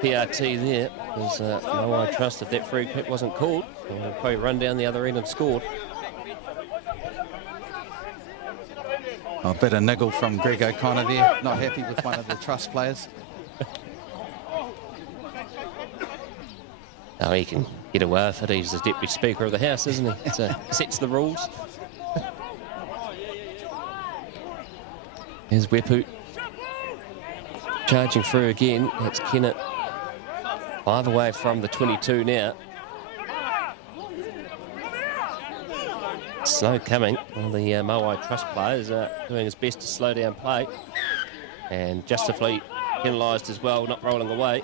PRT there. There's Mōwai Trust, if that free kick wasn't called, they'll probably run down the other end and scored. A bit of niggle from Greg O'Connor there. Not happy with one of the Trust players. Oh, he can get away with it. He's the Deputy Speaker of the House, isn't he? So sets the rules. Here's Wepu charging through again. That's Kennett. 5 away from the 22 now. Slow coming. One of the Mōwai Trust players doing his best to slow down play. And justifully penalised as well, not rolling away.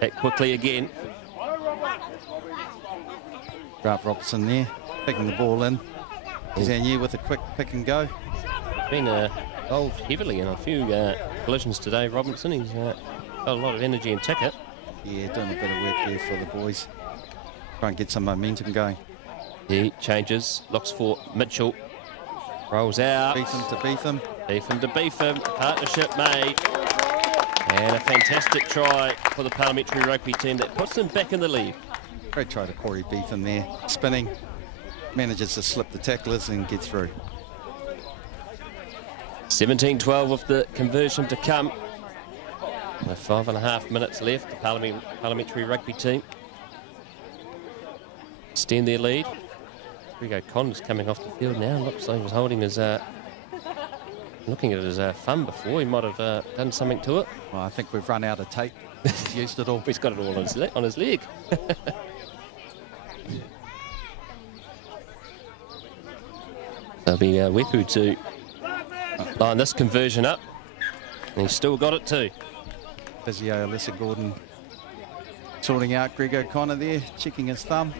Back quickly again. Grant Robertson there, picking the ball in. Zanier with a quick pick and go. Been involved heavily in a few collisions today, Robinson. He's got a lot of energy and ticket. Yeah, doing a bit of work there for the boys. Try and get some momentum going. He changes, looks for Mitchell. Rolls out. Beetham to Beetham. Beetham to Beetham. Partnership made. And a fantastic try for the Parliamentary rugby team that puts them back in the lead. Great try to Corey Beetham there. Spinning. Manages to slip the tacklers and get through. 17-12 with the conversion to come. With 5.5 minutes left, the Parliamentary rugby team extend their lead. Here we go, Conn's coming off the field now. Looks like he was holding his, looking at his thumb before. He might have done something to it. Well, I think we've run out of tape. He's used it all. He's got it all on his leg. There'll be Wepu to line this conversion up. And he's still got it too. Physio Alyssa Gordon sorting out Greg O'Connor there, checking his thumb.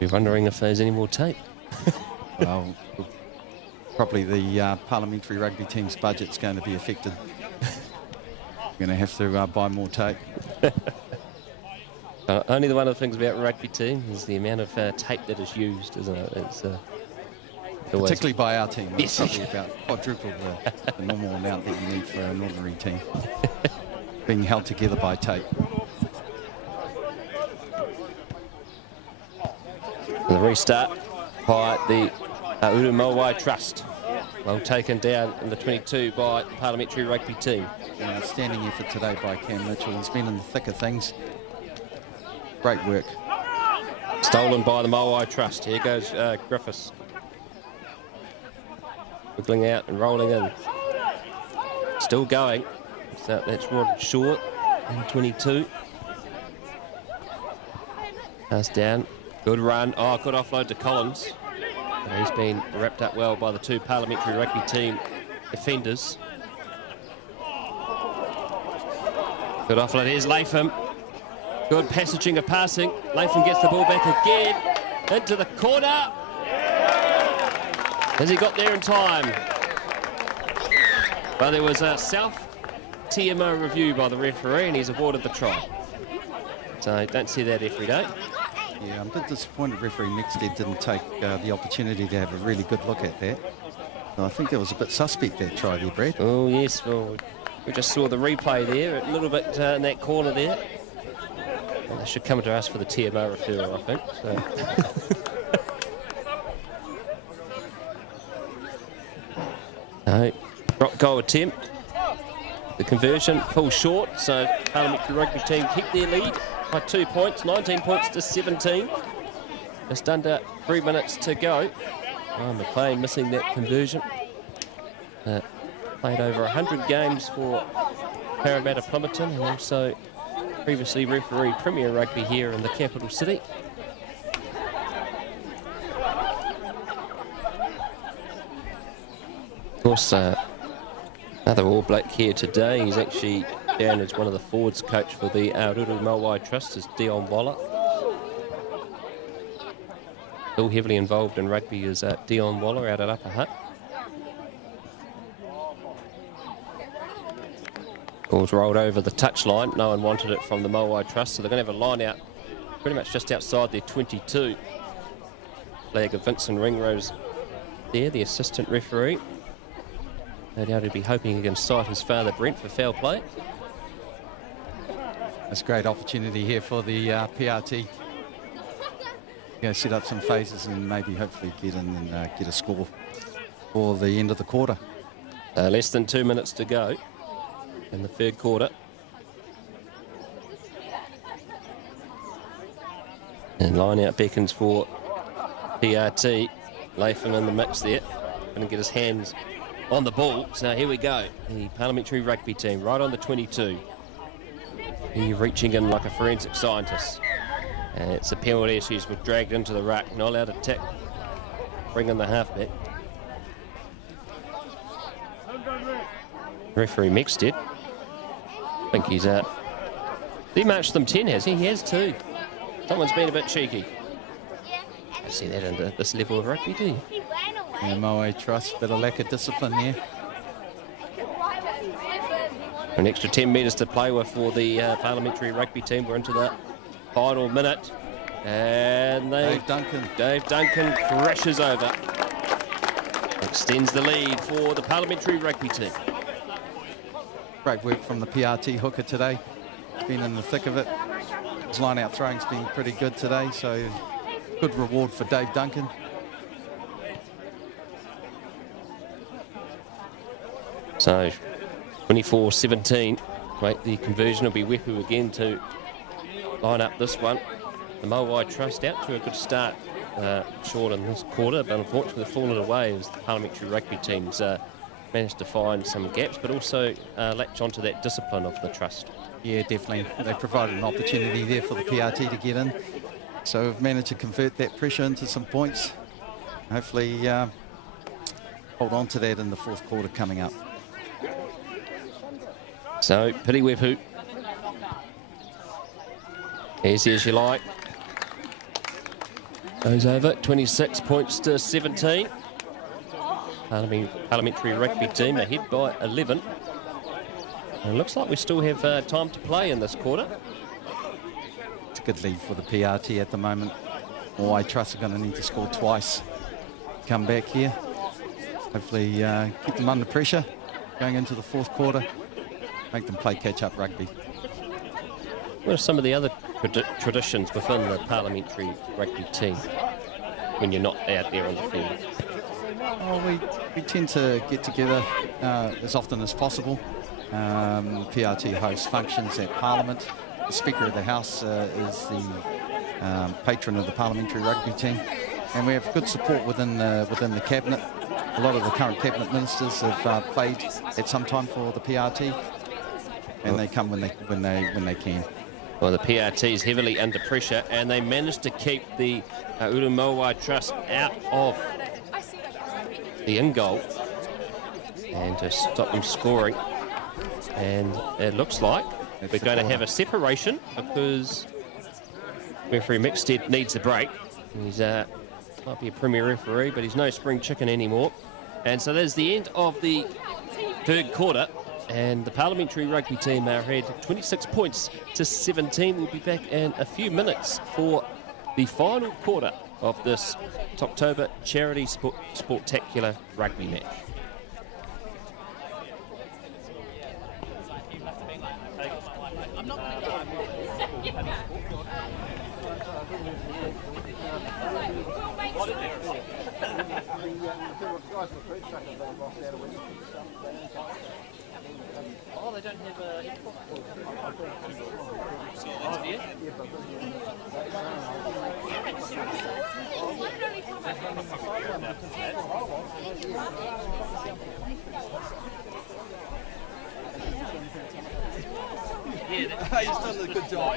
You're wondering if there's any more tape. Well, probably the Parliamentary rugby team's budget's going to be affected. We're going to have to buy more tape. Only one of the things about rugby team is the amount of tape that is used, isn't it? It's particularly by our team. It's yes. probably about quadruple the normal amount that you need for an ordinary team. Being held together by tape. The restart by the Āhuru Mōwai Trust. Well taken down in the 22 by the Parliamentary rugby team. An outstanding effort today by Cam Mitchell. He's been in the thick of things. Great work. Stolen by the Mōwai Trust. Here goes Griffiths. Wiggling out and rolling in. Still going. So that's Rod Short in 22. Pass down. Good run. Oh, good offload to Collins. And he's been wrapped up well by the two Parliamentary rugby team defenders. Good offload. Here's Latham. Good passaging of passing. Latham gets the ball back again. Into the corner. Has he got there in time? Well, there was a self-TMO review by the referee and he's awarded the try. So don't see that every day. Yeah, I'm a bit disappointed referee Mixted didn't take the opportunity to have a really good look at that. So I think that was a bit suspect, that try there, Brad. Oh, yes. Well, we just saw the replay there, a little bit in that corner there. Well, they should come to us for the TMO referral, I think. So. No, drop goal attempt. The conversion falls short, so Parliamentary rugby team keep their lead by 2 points, 19 points to 17. Just under 3 minutes to go. Oh, McLean missing that conversion. Played over 100 games for Parramatta Plymouton and also previously refereed Premier Rugby here in the capital city. Of course, Another All Black here today. He's actually down as one of the forwards coach for the Āhuru Mōwai Trust, is Dion Waller. Still heavily involved in rugby is Dion Waller out at Upper Hutt. Ball's rolled over the touchline. No one wanted it from the Mōwai Trust, so they're going to have a line out pretty much just outside their 22. Flag of Vincent Ringrose there, the assistant referee. No doubt he'd be hoping he can cite his father Brent for foul play. It's a great opportunity here for the PRT. Going to set up some phases and maybe hopefully get in and get a score for the end of the quarter. Less than 2 minutes to go in the third quarter. And line out beckons for PRT. Latham in the mix there. Going to get his hands on the ball. So here we go. The Parliamentary Rugby team right on the 22. He's reaching in like a forensic scientist. And it's a penalty. She's dragged into the ruck. Not allowed to tick. Bring in the halfback. Referee Mexted. I think he's out. He marched them 10, has he? He has 2. Someone's been a bit cheeky. I see that at this level of rugby, do you? And Mōwai Trust, bit of lack of discipline there. An extra 10 metres to play with for the Parliamentary Rugby team. We're into the final minute. And Dave Duncan crashes over. Extends the lead for the Parliamentary Rugby team. Great work from the PRT hooker today. He's been in the thick of it. His line-out throwing's been pretty good today, so good reward for Dave Duncan. So 24-17. Wait, the conversion will be Wepu again to line up this one. The Mōwai Trust out to a good start short in this quarter, but unfortunately they've fallen away as the Parliamentary Rugby teams managed to find some gaps, but also latch onto that discipline of the Trust. Yeah, definitely. They provided an opportunity there for the PRT to get in. So we've managed to convert that pressure into some points. Hopefully hold on to that in the fourth quarter coming up. So, Piri Wepu. Easy as you like. Goes over, 26 points to 17. Parliamentary Rugby team ahead by 11. And it looks like we still have time to play in this quarter. It's a good lead for the PRT at the moment. Mōwai Trust are going to need to score twice. Come back here. Hopefully keep them under pressure going into the fourth quarter. Make them play catch-up rugby. What are some of the other traditions within the Parliamentary Rugby team when you're not out there on the field? Oh, we tend to get together as often as possible. PRT hosts functions at Parliament. The Speaker of the House is the patron of the Parliamentary Rugby team. And we have good support within the Cabinet. A lot of the current Cabinet ministers have played at some time for the PRT. And they come when they can. Well, the PRT is heavily under pressure, and they managed to keep the Āhuru Mōwai Trust out of the in goal and to stop them scoring. And it looks like we're going to have a separation because referee Mixted needs a break. He's might be a premier referee, but he's no spring chicken anymore. And so there's the end of the third quarter. And the Parliamentary Rugby team are ahead 26 points to 17. We'll be back in a few minutes for the final quarter of this SOCKtober charity spectacular rugby match. Oh, they don't have a Hey, you've done a good job.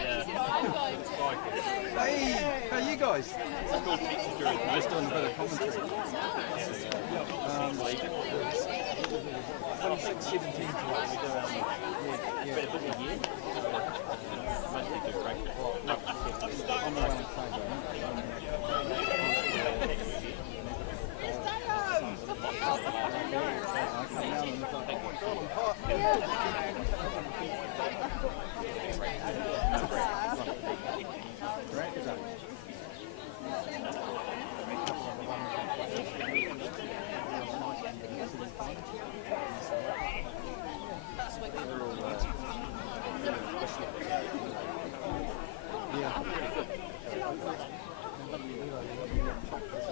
Hey, how are you guys? Just doing a bit of commentary.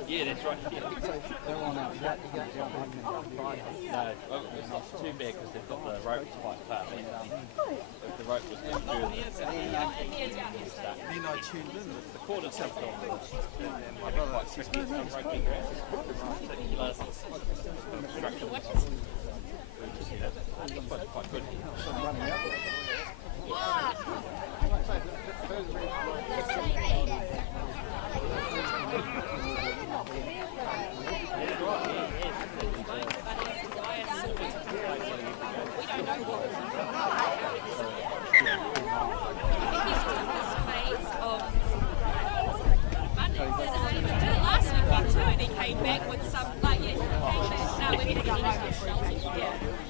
Yeah, that's right. Yeah. No, it's too bad because they've got the rope quite far. The rope was too further. Then I tuned in. The cord itself got quite tricky. Some roping grass. Quite good. Last weekend too, and he came back with some, like, yeah, he came back. No, we're going to get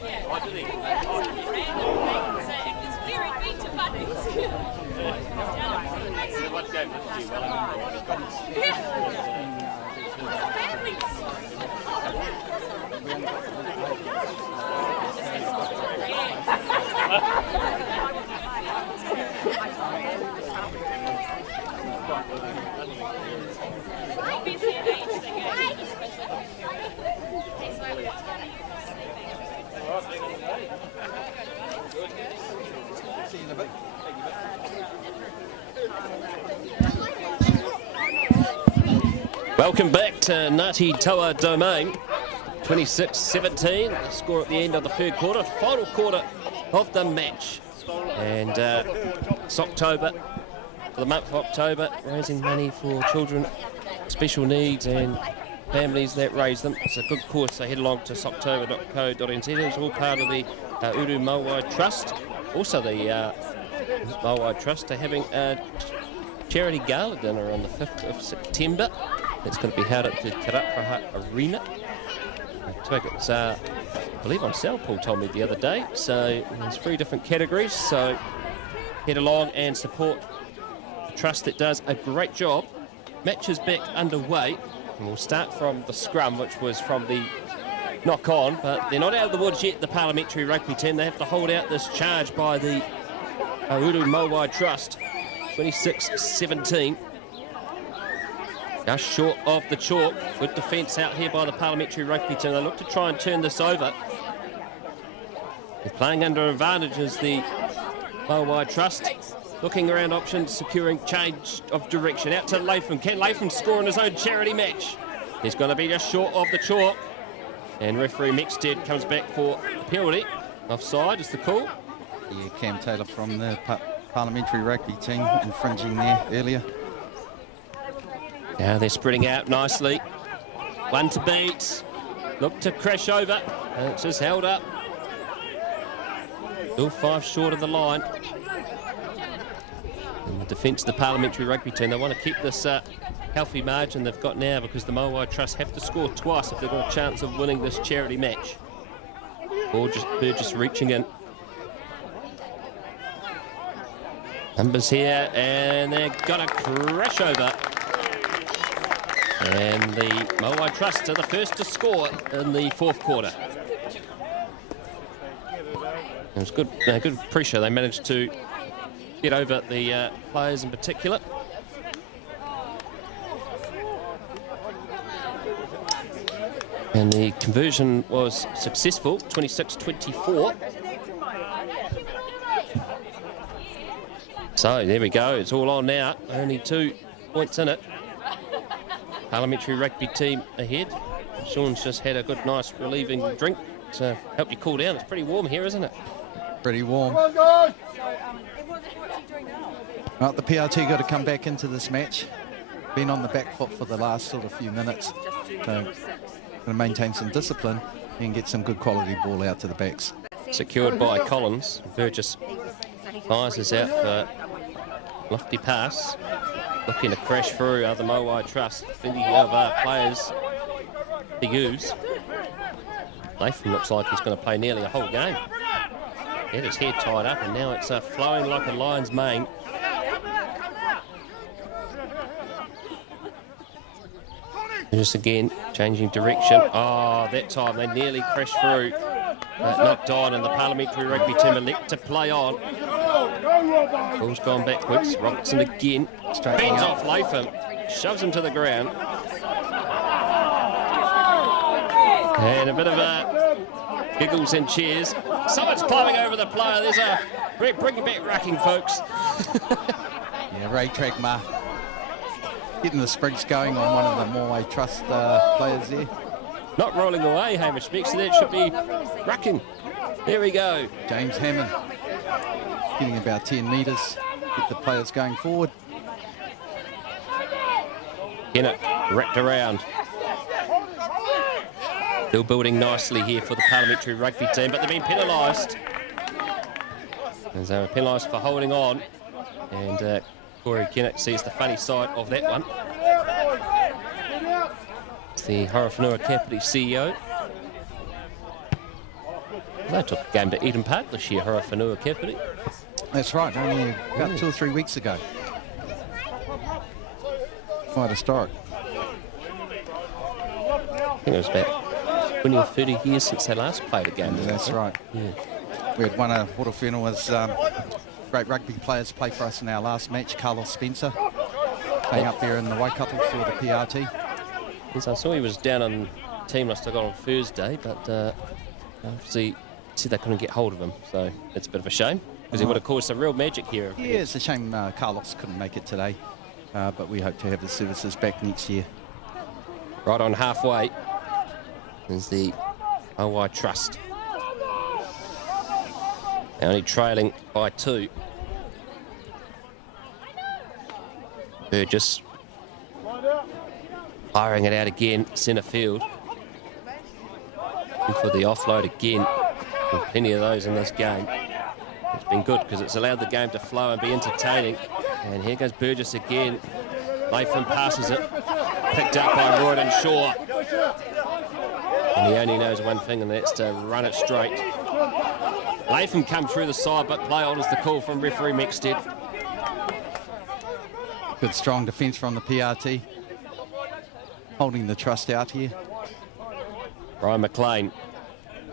yeah. Oh, did he? Random things, and it was very beach abundance. What game was he? See you in a bit. Welcome back to Ngati Toa Domain. 26-17, the score at the end of the third quarter, final quarter of the match. And SOCKtober, for the month of October, raising money for children, special needs and families that raise them. It's a good cause, so head along to SOCKtober.co.nz. It's all part of the Āhuru Mōwai Trust. Also the Mōwai Trust are having a charity gala dinner on the 5th of September. It's going to be held at the Karapaha Arena. Tickets are, I believe, on sale, Paul told me the other day. So there's 3 different categories. So head along and support the trust that does a great job. Match is back underway. And we'll start from the scrum, which was from the knock-on. But they're not out of the woods yet, the Parliamentary rugby team. They have to hold out this charge by the Āhuru Mōwai Trust. 26-17. Just short of the chalk. Good defence out here by the Parliamentary rugby team. They look to try and turn this over. They're playing under advantage as the Mōwai Trust. Looking around options, securing change of direction. Out to Latham. Can Latham score in his own charity match? He's going to be just short of the chalk. And referee Mexted comes back for a penalty. Offside is the call. Yeah, Cam Taylor from the Parliamentary rugby team infringing there earlier. Now they're spreading out nicely. One to beat. Look to crash over. And it's just held up. Still 5 short of the line. And the defence of the Parliamentary rugby team, they want to keep this healthy margin they've got now because the Mōwai Trust have to score twice if they've got a chance of winning this charity match. Burgess reaching in. Numbers here, and they're going to crash over. And the Mōwai Trust are the first to score in the 4th quarter. It was good pressure. They managed to get over the players in particular. And the conversion was successful, 26-24. So there we go, it's all on now. Only 2 points in it. Parliamentary rugby team ahead. Sean's just had a good, nice, relieving drink to help you cool down. It's pretty warm here, isn't it? Pretty warm. What's he doing now? Well, the PRT got to come back into this match. Been on the back foot for the last sort of few minutes. So going to maintain some discipline. and get some good quality ball out to the backs. Secured by Collins. Burgess fires us out for lofty pass. Looking to crash through the Mōwai Trust. Plenty of players to use. Latham looks like he's going to play nearly a whole game. Had his head tied up and now it's flowing like a lion's mane. Just again changing direction. Oh, that time they nearly crashed through. Knocked on, and the Parliamentary rugby team elect to play on. Ball's gone backwards. Robertson again. Bends off Latham. Shoves him to the ground. And a bit of giggles and cheers. Someone's climbing over the player. There's a... Bring back racking, folks. Yeah, Ray Tragmar getting the sprigs going on one of the Mōwai Trust players there. Not rolling away, Hamish Beck, so that should be racking. There we go. James Hammond getting about 10 metres. Get the players going forward. Kennett wrapped around. Still building nicely here for the Parliamentary rugby team, but they've been penalised. As they were penalised for holding on. And Corey Kennett sees the funny side of that one. It's the Horowhenua Kapiti CEO. They took the game to Eden Park this year, Horowhenua Kapiti. That's right, only about 2 or 3 weeks ago. Quite historic. I think it was about 20 or 30 years since they last played a game. That's right. Yeah. We had one of Horowhenua's great rugby players play for us in our last match, Carlos Spencer, playing up there in the Waikato for the PRT. Yes, I saw he was down on team list I got on Thursday, but obviously said they couldn't get hold of him, so it's a bit of a shame, because he would have caused some real magic here. Yeah, it's a shame Carlos couldn't make it today, but we hope to have the services back next year. Right on halfway is the Mōwai Trust. Only trailing by 2. Burgess firing it out again, centre field. And for the offload again. There's plenty of those in this game. It's been good because it's allowed the game to flow and be entertaining. And here goes Burgess again. Latham passes it. Picked up by Royden Shaw. And he only knows one thing, and that's to run it straight. Latham come through the side, but play on is the call from referee Mexted. Good strong defence from the PRT. Holding the Trust out here. Brian McLean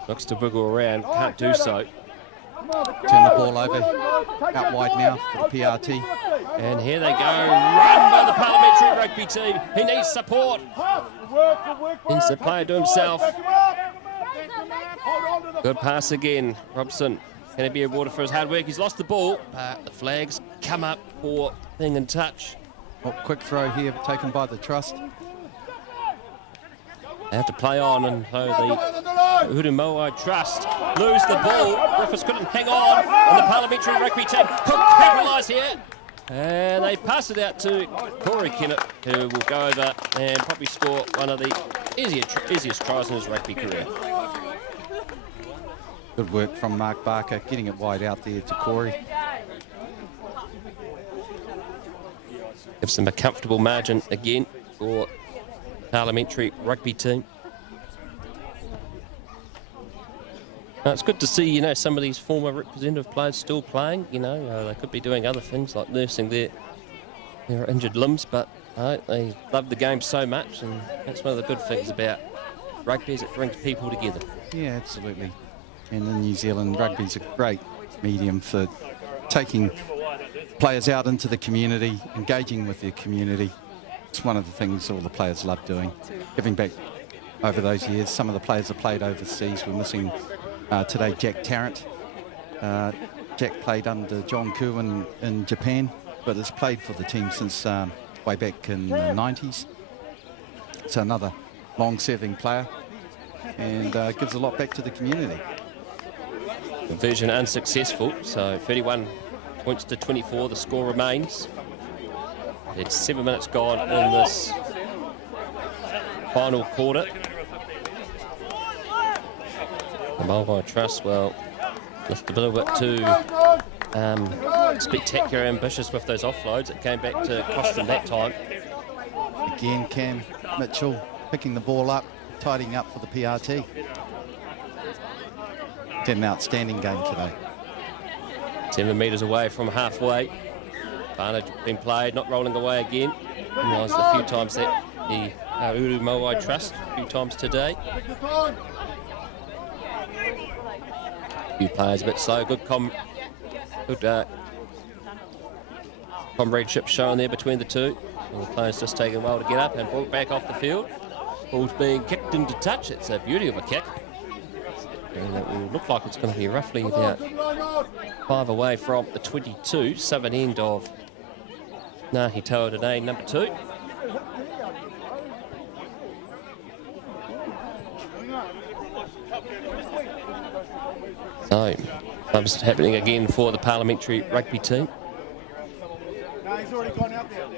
looks to wiggle around, can't do so. Turn the ball over, out wide now for the PRT. And here they go, run by the Parliamentary rugby team. He needs support. Needs the player to himself. Good pass again, Robson. Can he be rewarded for his hard work? He's lost the ball, but the flags come up for thing and touch. Oh, quick throw here taken by the Trust. They have to play on, and so the Āhuru Mōwai Trust lose the ball. Griffiths couldn't hang on, and the Parliamentary rugby team could capitalise here. And they pass it out to Corey Kennett, who will go over and probably score one of the easiest tries in his rugby career. Good work from Mark Barker, getting it wide out there to Corey. Gives them a comfortable margin again for Parliamentary rugby team. Now, it's good to see, you know, some of these former representative players still playing. You know, they could be doing other things like nursing their injured limbs, but they love the game so much, and that's one of the good things about rugby, is it brings people together. Yeah, absolutely. And in New Zealand, rugby's a great medium for taking players out into the community, engaging with their community. It's one of the things all the players love doing. Giving back over those years, some of the players have played overseas. We're missing today Jack Tarrant. Jack played under John Kerwin in Japan, but has played for the team since way back in the 90s. It's another long-serving player and gives a lot back to the community. Conversion unsuccessful, so 31 points to 24, the score remains. It's 7 minutes gone in this final quarter. The Mōwai Trust, well, just a little bit too spectacular ambitious with those offloads. It came back to cost them that time. Again, Cam Mitchell picking the ball up, tidying up for the PRT. Did an outstanding game today. 7 metres away from halfway. Advantage been played, not rolling away again. Realised a few times that the Āhuru Mōwai Trust, a few times today. Few players a bit slow, good comradeship shown there between the two. And the players just taking a while to get up and brought back off the field. Ball's being kicked into touch. It's a beauty of a kick. And it will look like it's going to be roughly about 5 away from the 22, southern end of Ngati Toa today, number 2. So, clubs happening again for the Parliamentary rugby team.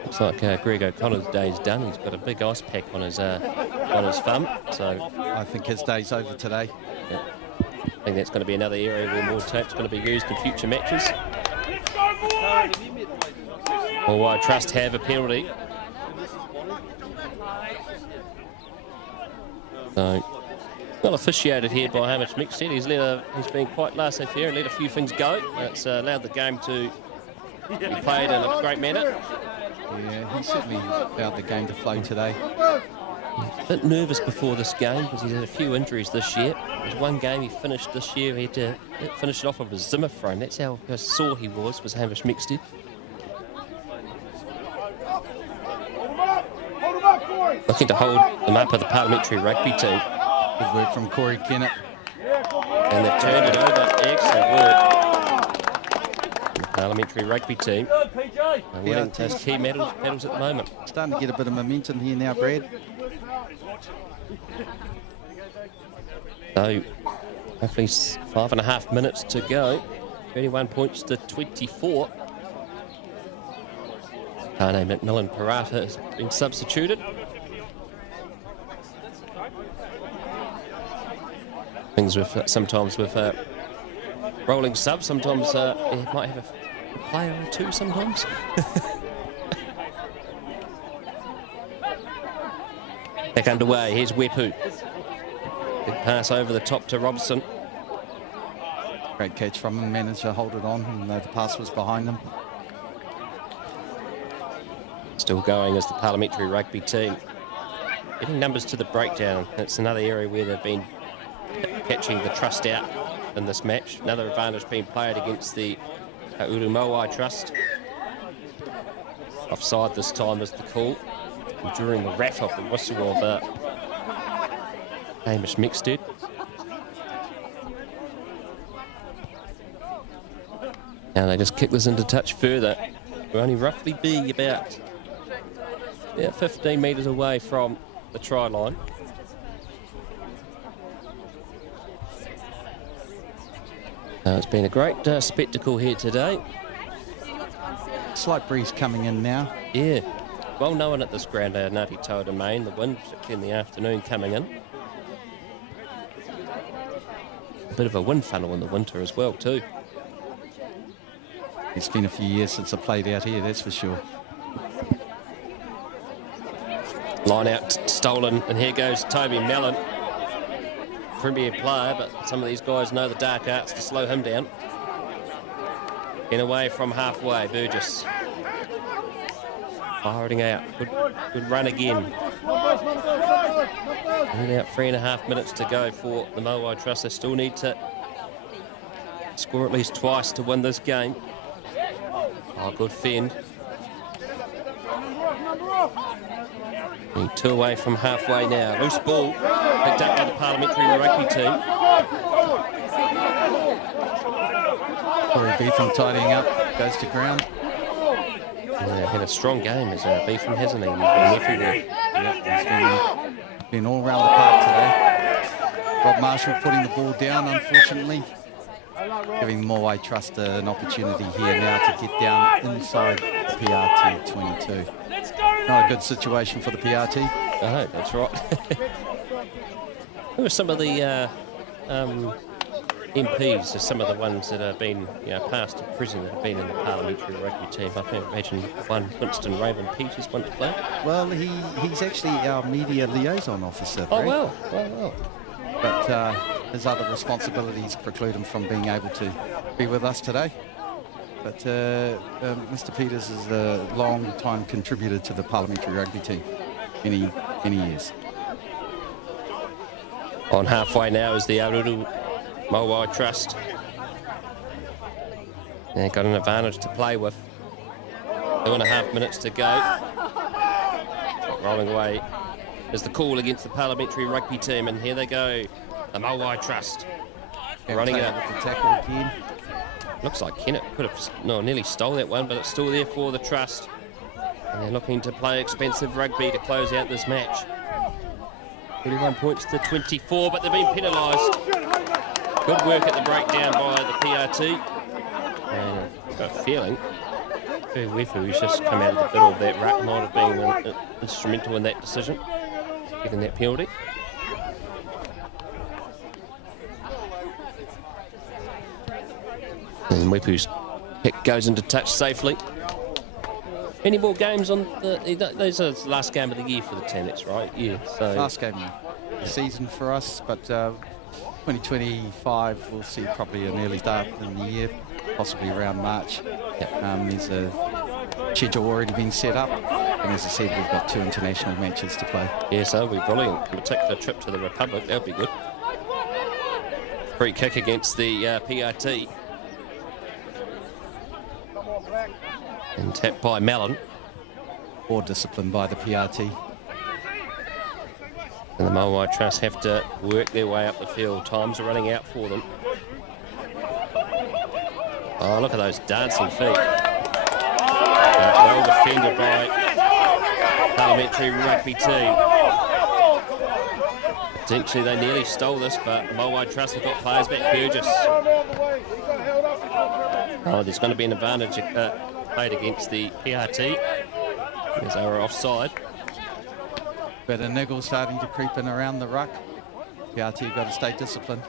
Looks like Greg O'Connor's day's done. He's got a big ice pack on his thumb. So I think his day's over today. Yeah. I think that's going to be another area where more tape's going to be used in future matches. Mōwai Trust have a penalty. So, well officiated here by Hamish Mixted. He's been quite laissez-faire and let a few things go. It's allowed the game to be played in a great manner. Yeah, he certainly allowed the game to flow today. A bit nervous before this game because he's had a few injuries this year. There's one game he finished this year, he had to finish it off with a Zimmer frame. That's how sore he was Hamish Mixted. Looking to hold them up at the Parliamentary rugby team. Good work from Corey Kennett. And they've turned it over. Excellent work. The Parliamentary rugby team are winning those key medals at the moment. Starting to get a bit of momentum here now, Brad. So, hopefully 5.5 minutes to go. 31 points to 24. Tane McMillan-Parata has been substituted. Things with sometimes with rolling subs, sometimes you might have a player or two sometimes. Back underway, here's Wepu. Big pass over the top to Robson. Great catch from him, managed to hold it on, even though the pass was behind them. Still going as the Parliamentary rugby team. Getting numbers to the breakdown. That's another area where they've been catching the Trust out in this match. Another advantage being played against the Āhuru Mōwai Trust. Offside this time is the call. And during the rat off the whistle of Hamish Mixted. Now they just kick this into touch further. We'll only roughly be about 15 metres away from the try line. It's been a great spectacle here today. Slight breeze coming in now. Yeah, well known at this ground, Ngati Toa Domain. The wind, particularly in the afternoon, coming in. A bit of a wind funnel in the winter as well, too. It's been a few years since I played out here, that's for sure. Line out stolen, and here goes Toby Mellon. Premier player, but some of these guys know the dark arts to slow him down. In away from halfway, Burgess. Firing out, good run again. And about 3.5 minutes to go for the Mōwai Trust. They still need to score at least twice to win this game. Oh, good fend. Two away from halfway now. Loose ball picked up by the Parliamentary rugby team. Corey Beetham tidying up, goes to ground. Yeah, had a strong game as Beetham, hasn't he? He's been everywhere. Yeah, he's been all around the park today. Rob Marshall putting the ball down, unfortunately. Giving Mōwai Trust an opportunity here now to get down inside the PRT 22. Not a good situation for the PRT. No, that's right. Who are some of the MPs are some of the ones that have been, past and present, that have been in the parliamentary rugby team. I can imagine one Winston Raven Peters once played. Well, he's actually our media liaison officer. Oh, Brad. well. But his other responsibilities preclude him from being able to be with us today. But Mr. Peters is a long-time contributor to the parliamentary rugby team, many years. On halfway now is the Āhuru Mōwai Trust. They've got an advantage to play with. 2.5 minutes to go. Rolling away is the call against the parliamentary rugby team, and here they go, the Mōwai Trust. Running it up. The tackle again. Looks like Kennett could have nearly stole that one, but it's still there for the Trust. And they're looking to play expensive rugby to close out this match. 31 points to 24, but they've been penalised. Good work at the breakdown by the PRT. And I've got a feeling Wefu, who's just come out of the middle of that ruck, might have been instrumental in that decision, getting that penalty. And Wepu's kick goes into touch safely. Any more games on those are the last game of the year for the Tenets, right? Yeah. So last game of the season for us, but 2025 we'll see probably an early start in the year, possibly around March. Yep. There's a schedule already been set up, and as I said, we've got 2 international matches to play. Yeah, so it'll be brilliant. In particular, trip to the Republic, that'll be good. Free kick against the PRT. And tapped by Mellon. Poor discipline by the PRT. And the Mōwai Trust have to work their way up the field. Times are running out for them. Oh, look at those dancing feet. Well defended by parliamentary rugby team. Potentially they nearly stole this, but the Mōwai Trust have got players back. Burgess. Oh, there's going to be an advantage played against the PRT as they were offside. But a niggle starting to creep in around the ruck. PRT got to stay disciplined.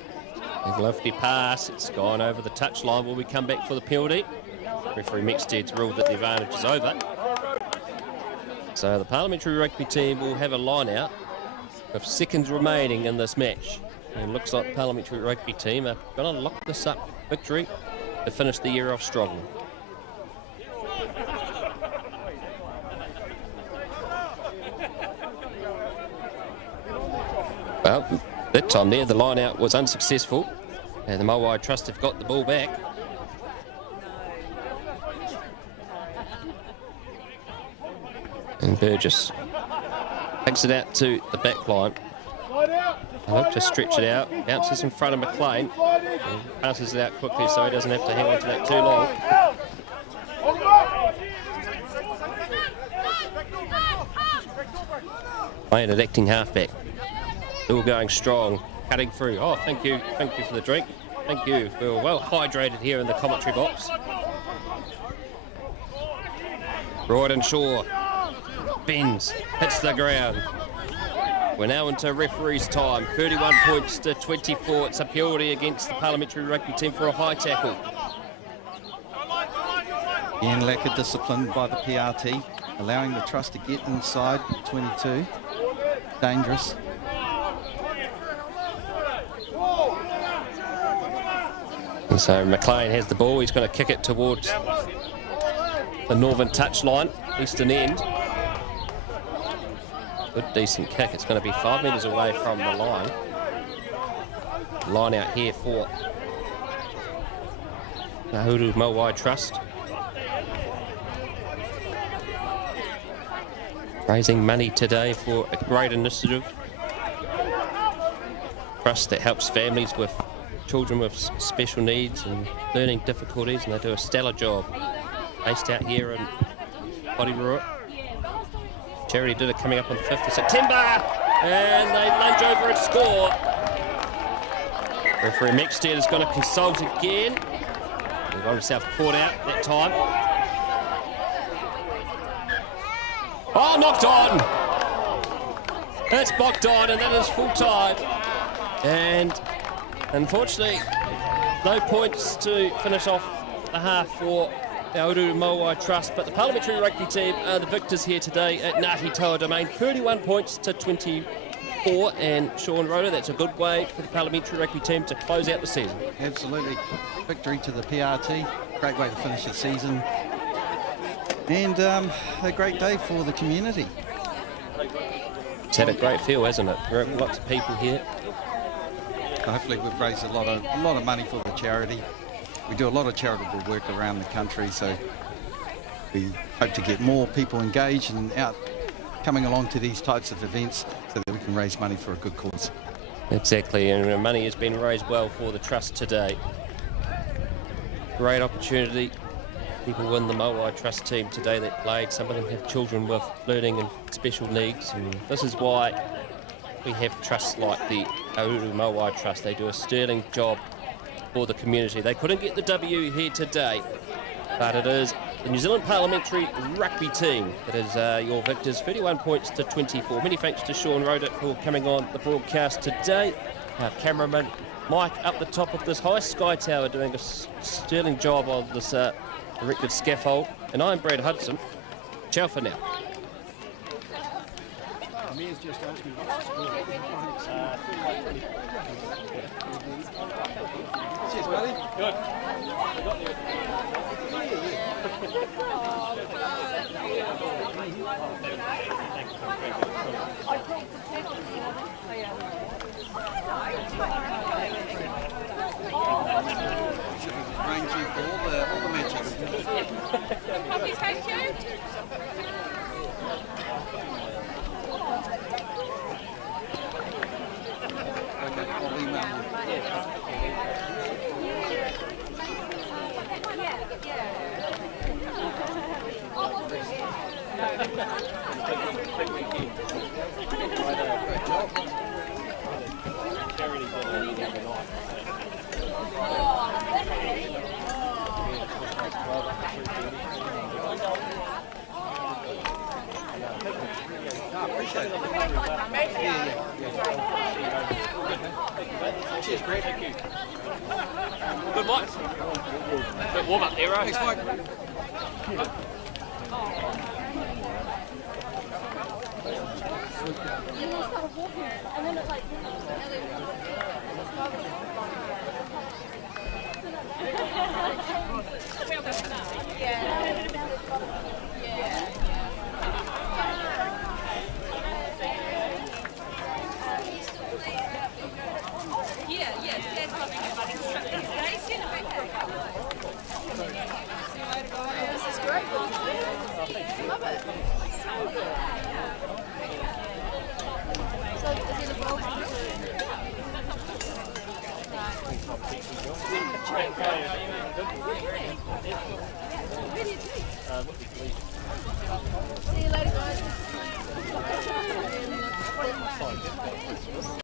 A lofty pass, it's gone over the touchline. Will we come back for the penalty? Referee Mexted's ruled that the advantage is over. So the parliamentary rugby team will have a line out with seconds remaining in this match. And it looks like the parliamentary rugby team are going to lock this up victory to finish the year off strongly. Well, that time there, the line out was unsuccessful, and the Mōwai Trust have got the ball back. And Burgess takes it out to the back line. I look to stretch it out, bounces in front of McLean, and passes it out quickly so he doesn't have to hang on to that too long. Playing at acting halfback. Still going strong, cutting through. Oh, thank you for the drink. Thank you. We were well hydrated here in the commentary box. Royden Shaw bends, hits the ground. We're now into referee's time. 31 points to 24. It's a penalty against the parliamentary rugby team for a high tackle. Again, lack of discipline by the PRT, allowing the Trust to get inside 22. Dangerous. And so McLean has the ball. He's going to kick it towards the northern touchline, eastern end. Good, decent kick. It's going to be 5 metres away from the line. Line out here for the Āhuru Mōwai Trust. Raising money today for a great initiative. Trust that helps families with children with special needs and learning difficulties, and they do a stellar job. Based out here in Porirua. Charity did it coming up on the 5th of September, and they lunge over and score. Referee Mexted is going to consult again. He got himself caught out that time. Oh, knocked on! That's blocked on, and that is full time. And unfortunately, No points to finish off the half for the Āhuru Mōwai Trust, but the Parliamentary Rugby team are the victors here today at Ngati Toa Domain, 31 points to 24, and Sean Rhoda, that's a good way for the Parliamentary Rugby team to close out the season. Absolutely. Victory to the PRT, great way to finish the season, and a great day for the community. It's had a great feel, hasn't it? Lots of people here. Hopefully we've raised a lot of money for the charity. We do a lot of charitable work around the country, so we hope to get more people engaged and out coming along to these types of events so that we can raise money for a good cause. Exactly, and money has been raised well for the Trust today. Great opportunity. People in the Mōwai Trust team today that played, some of them have children with learning and special needs, and this is why we have trusts like the Āhuru Mōwai Trust. They do a sterling job for the community. They couldn't get the W here today, but it is the New Zealand Parliamentary Rugby team that is your victors, 31 points to 24. Many thanks to Sean Rhoda for coming on the broadcast today. Our cameraman Mike up the top of this high sky tower doing a sterling job of this erected scaffold. And I'm Brad Hudson. Ciao for now. Cheers, buddy. Good. Arrange you for all the matches. Happy, thank you. Okay, I'll email you. Appreciate it. Cheers, Greg. Thank you. Good, Mike. Bit warm up there, right? Thanks, Mike.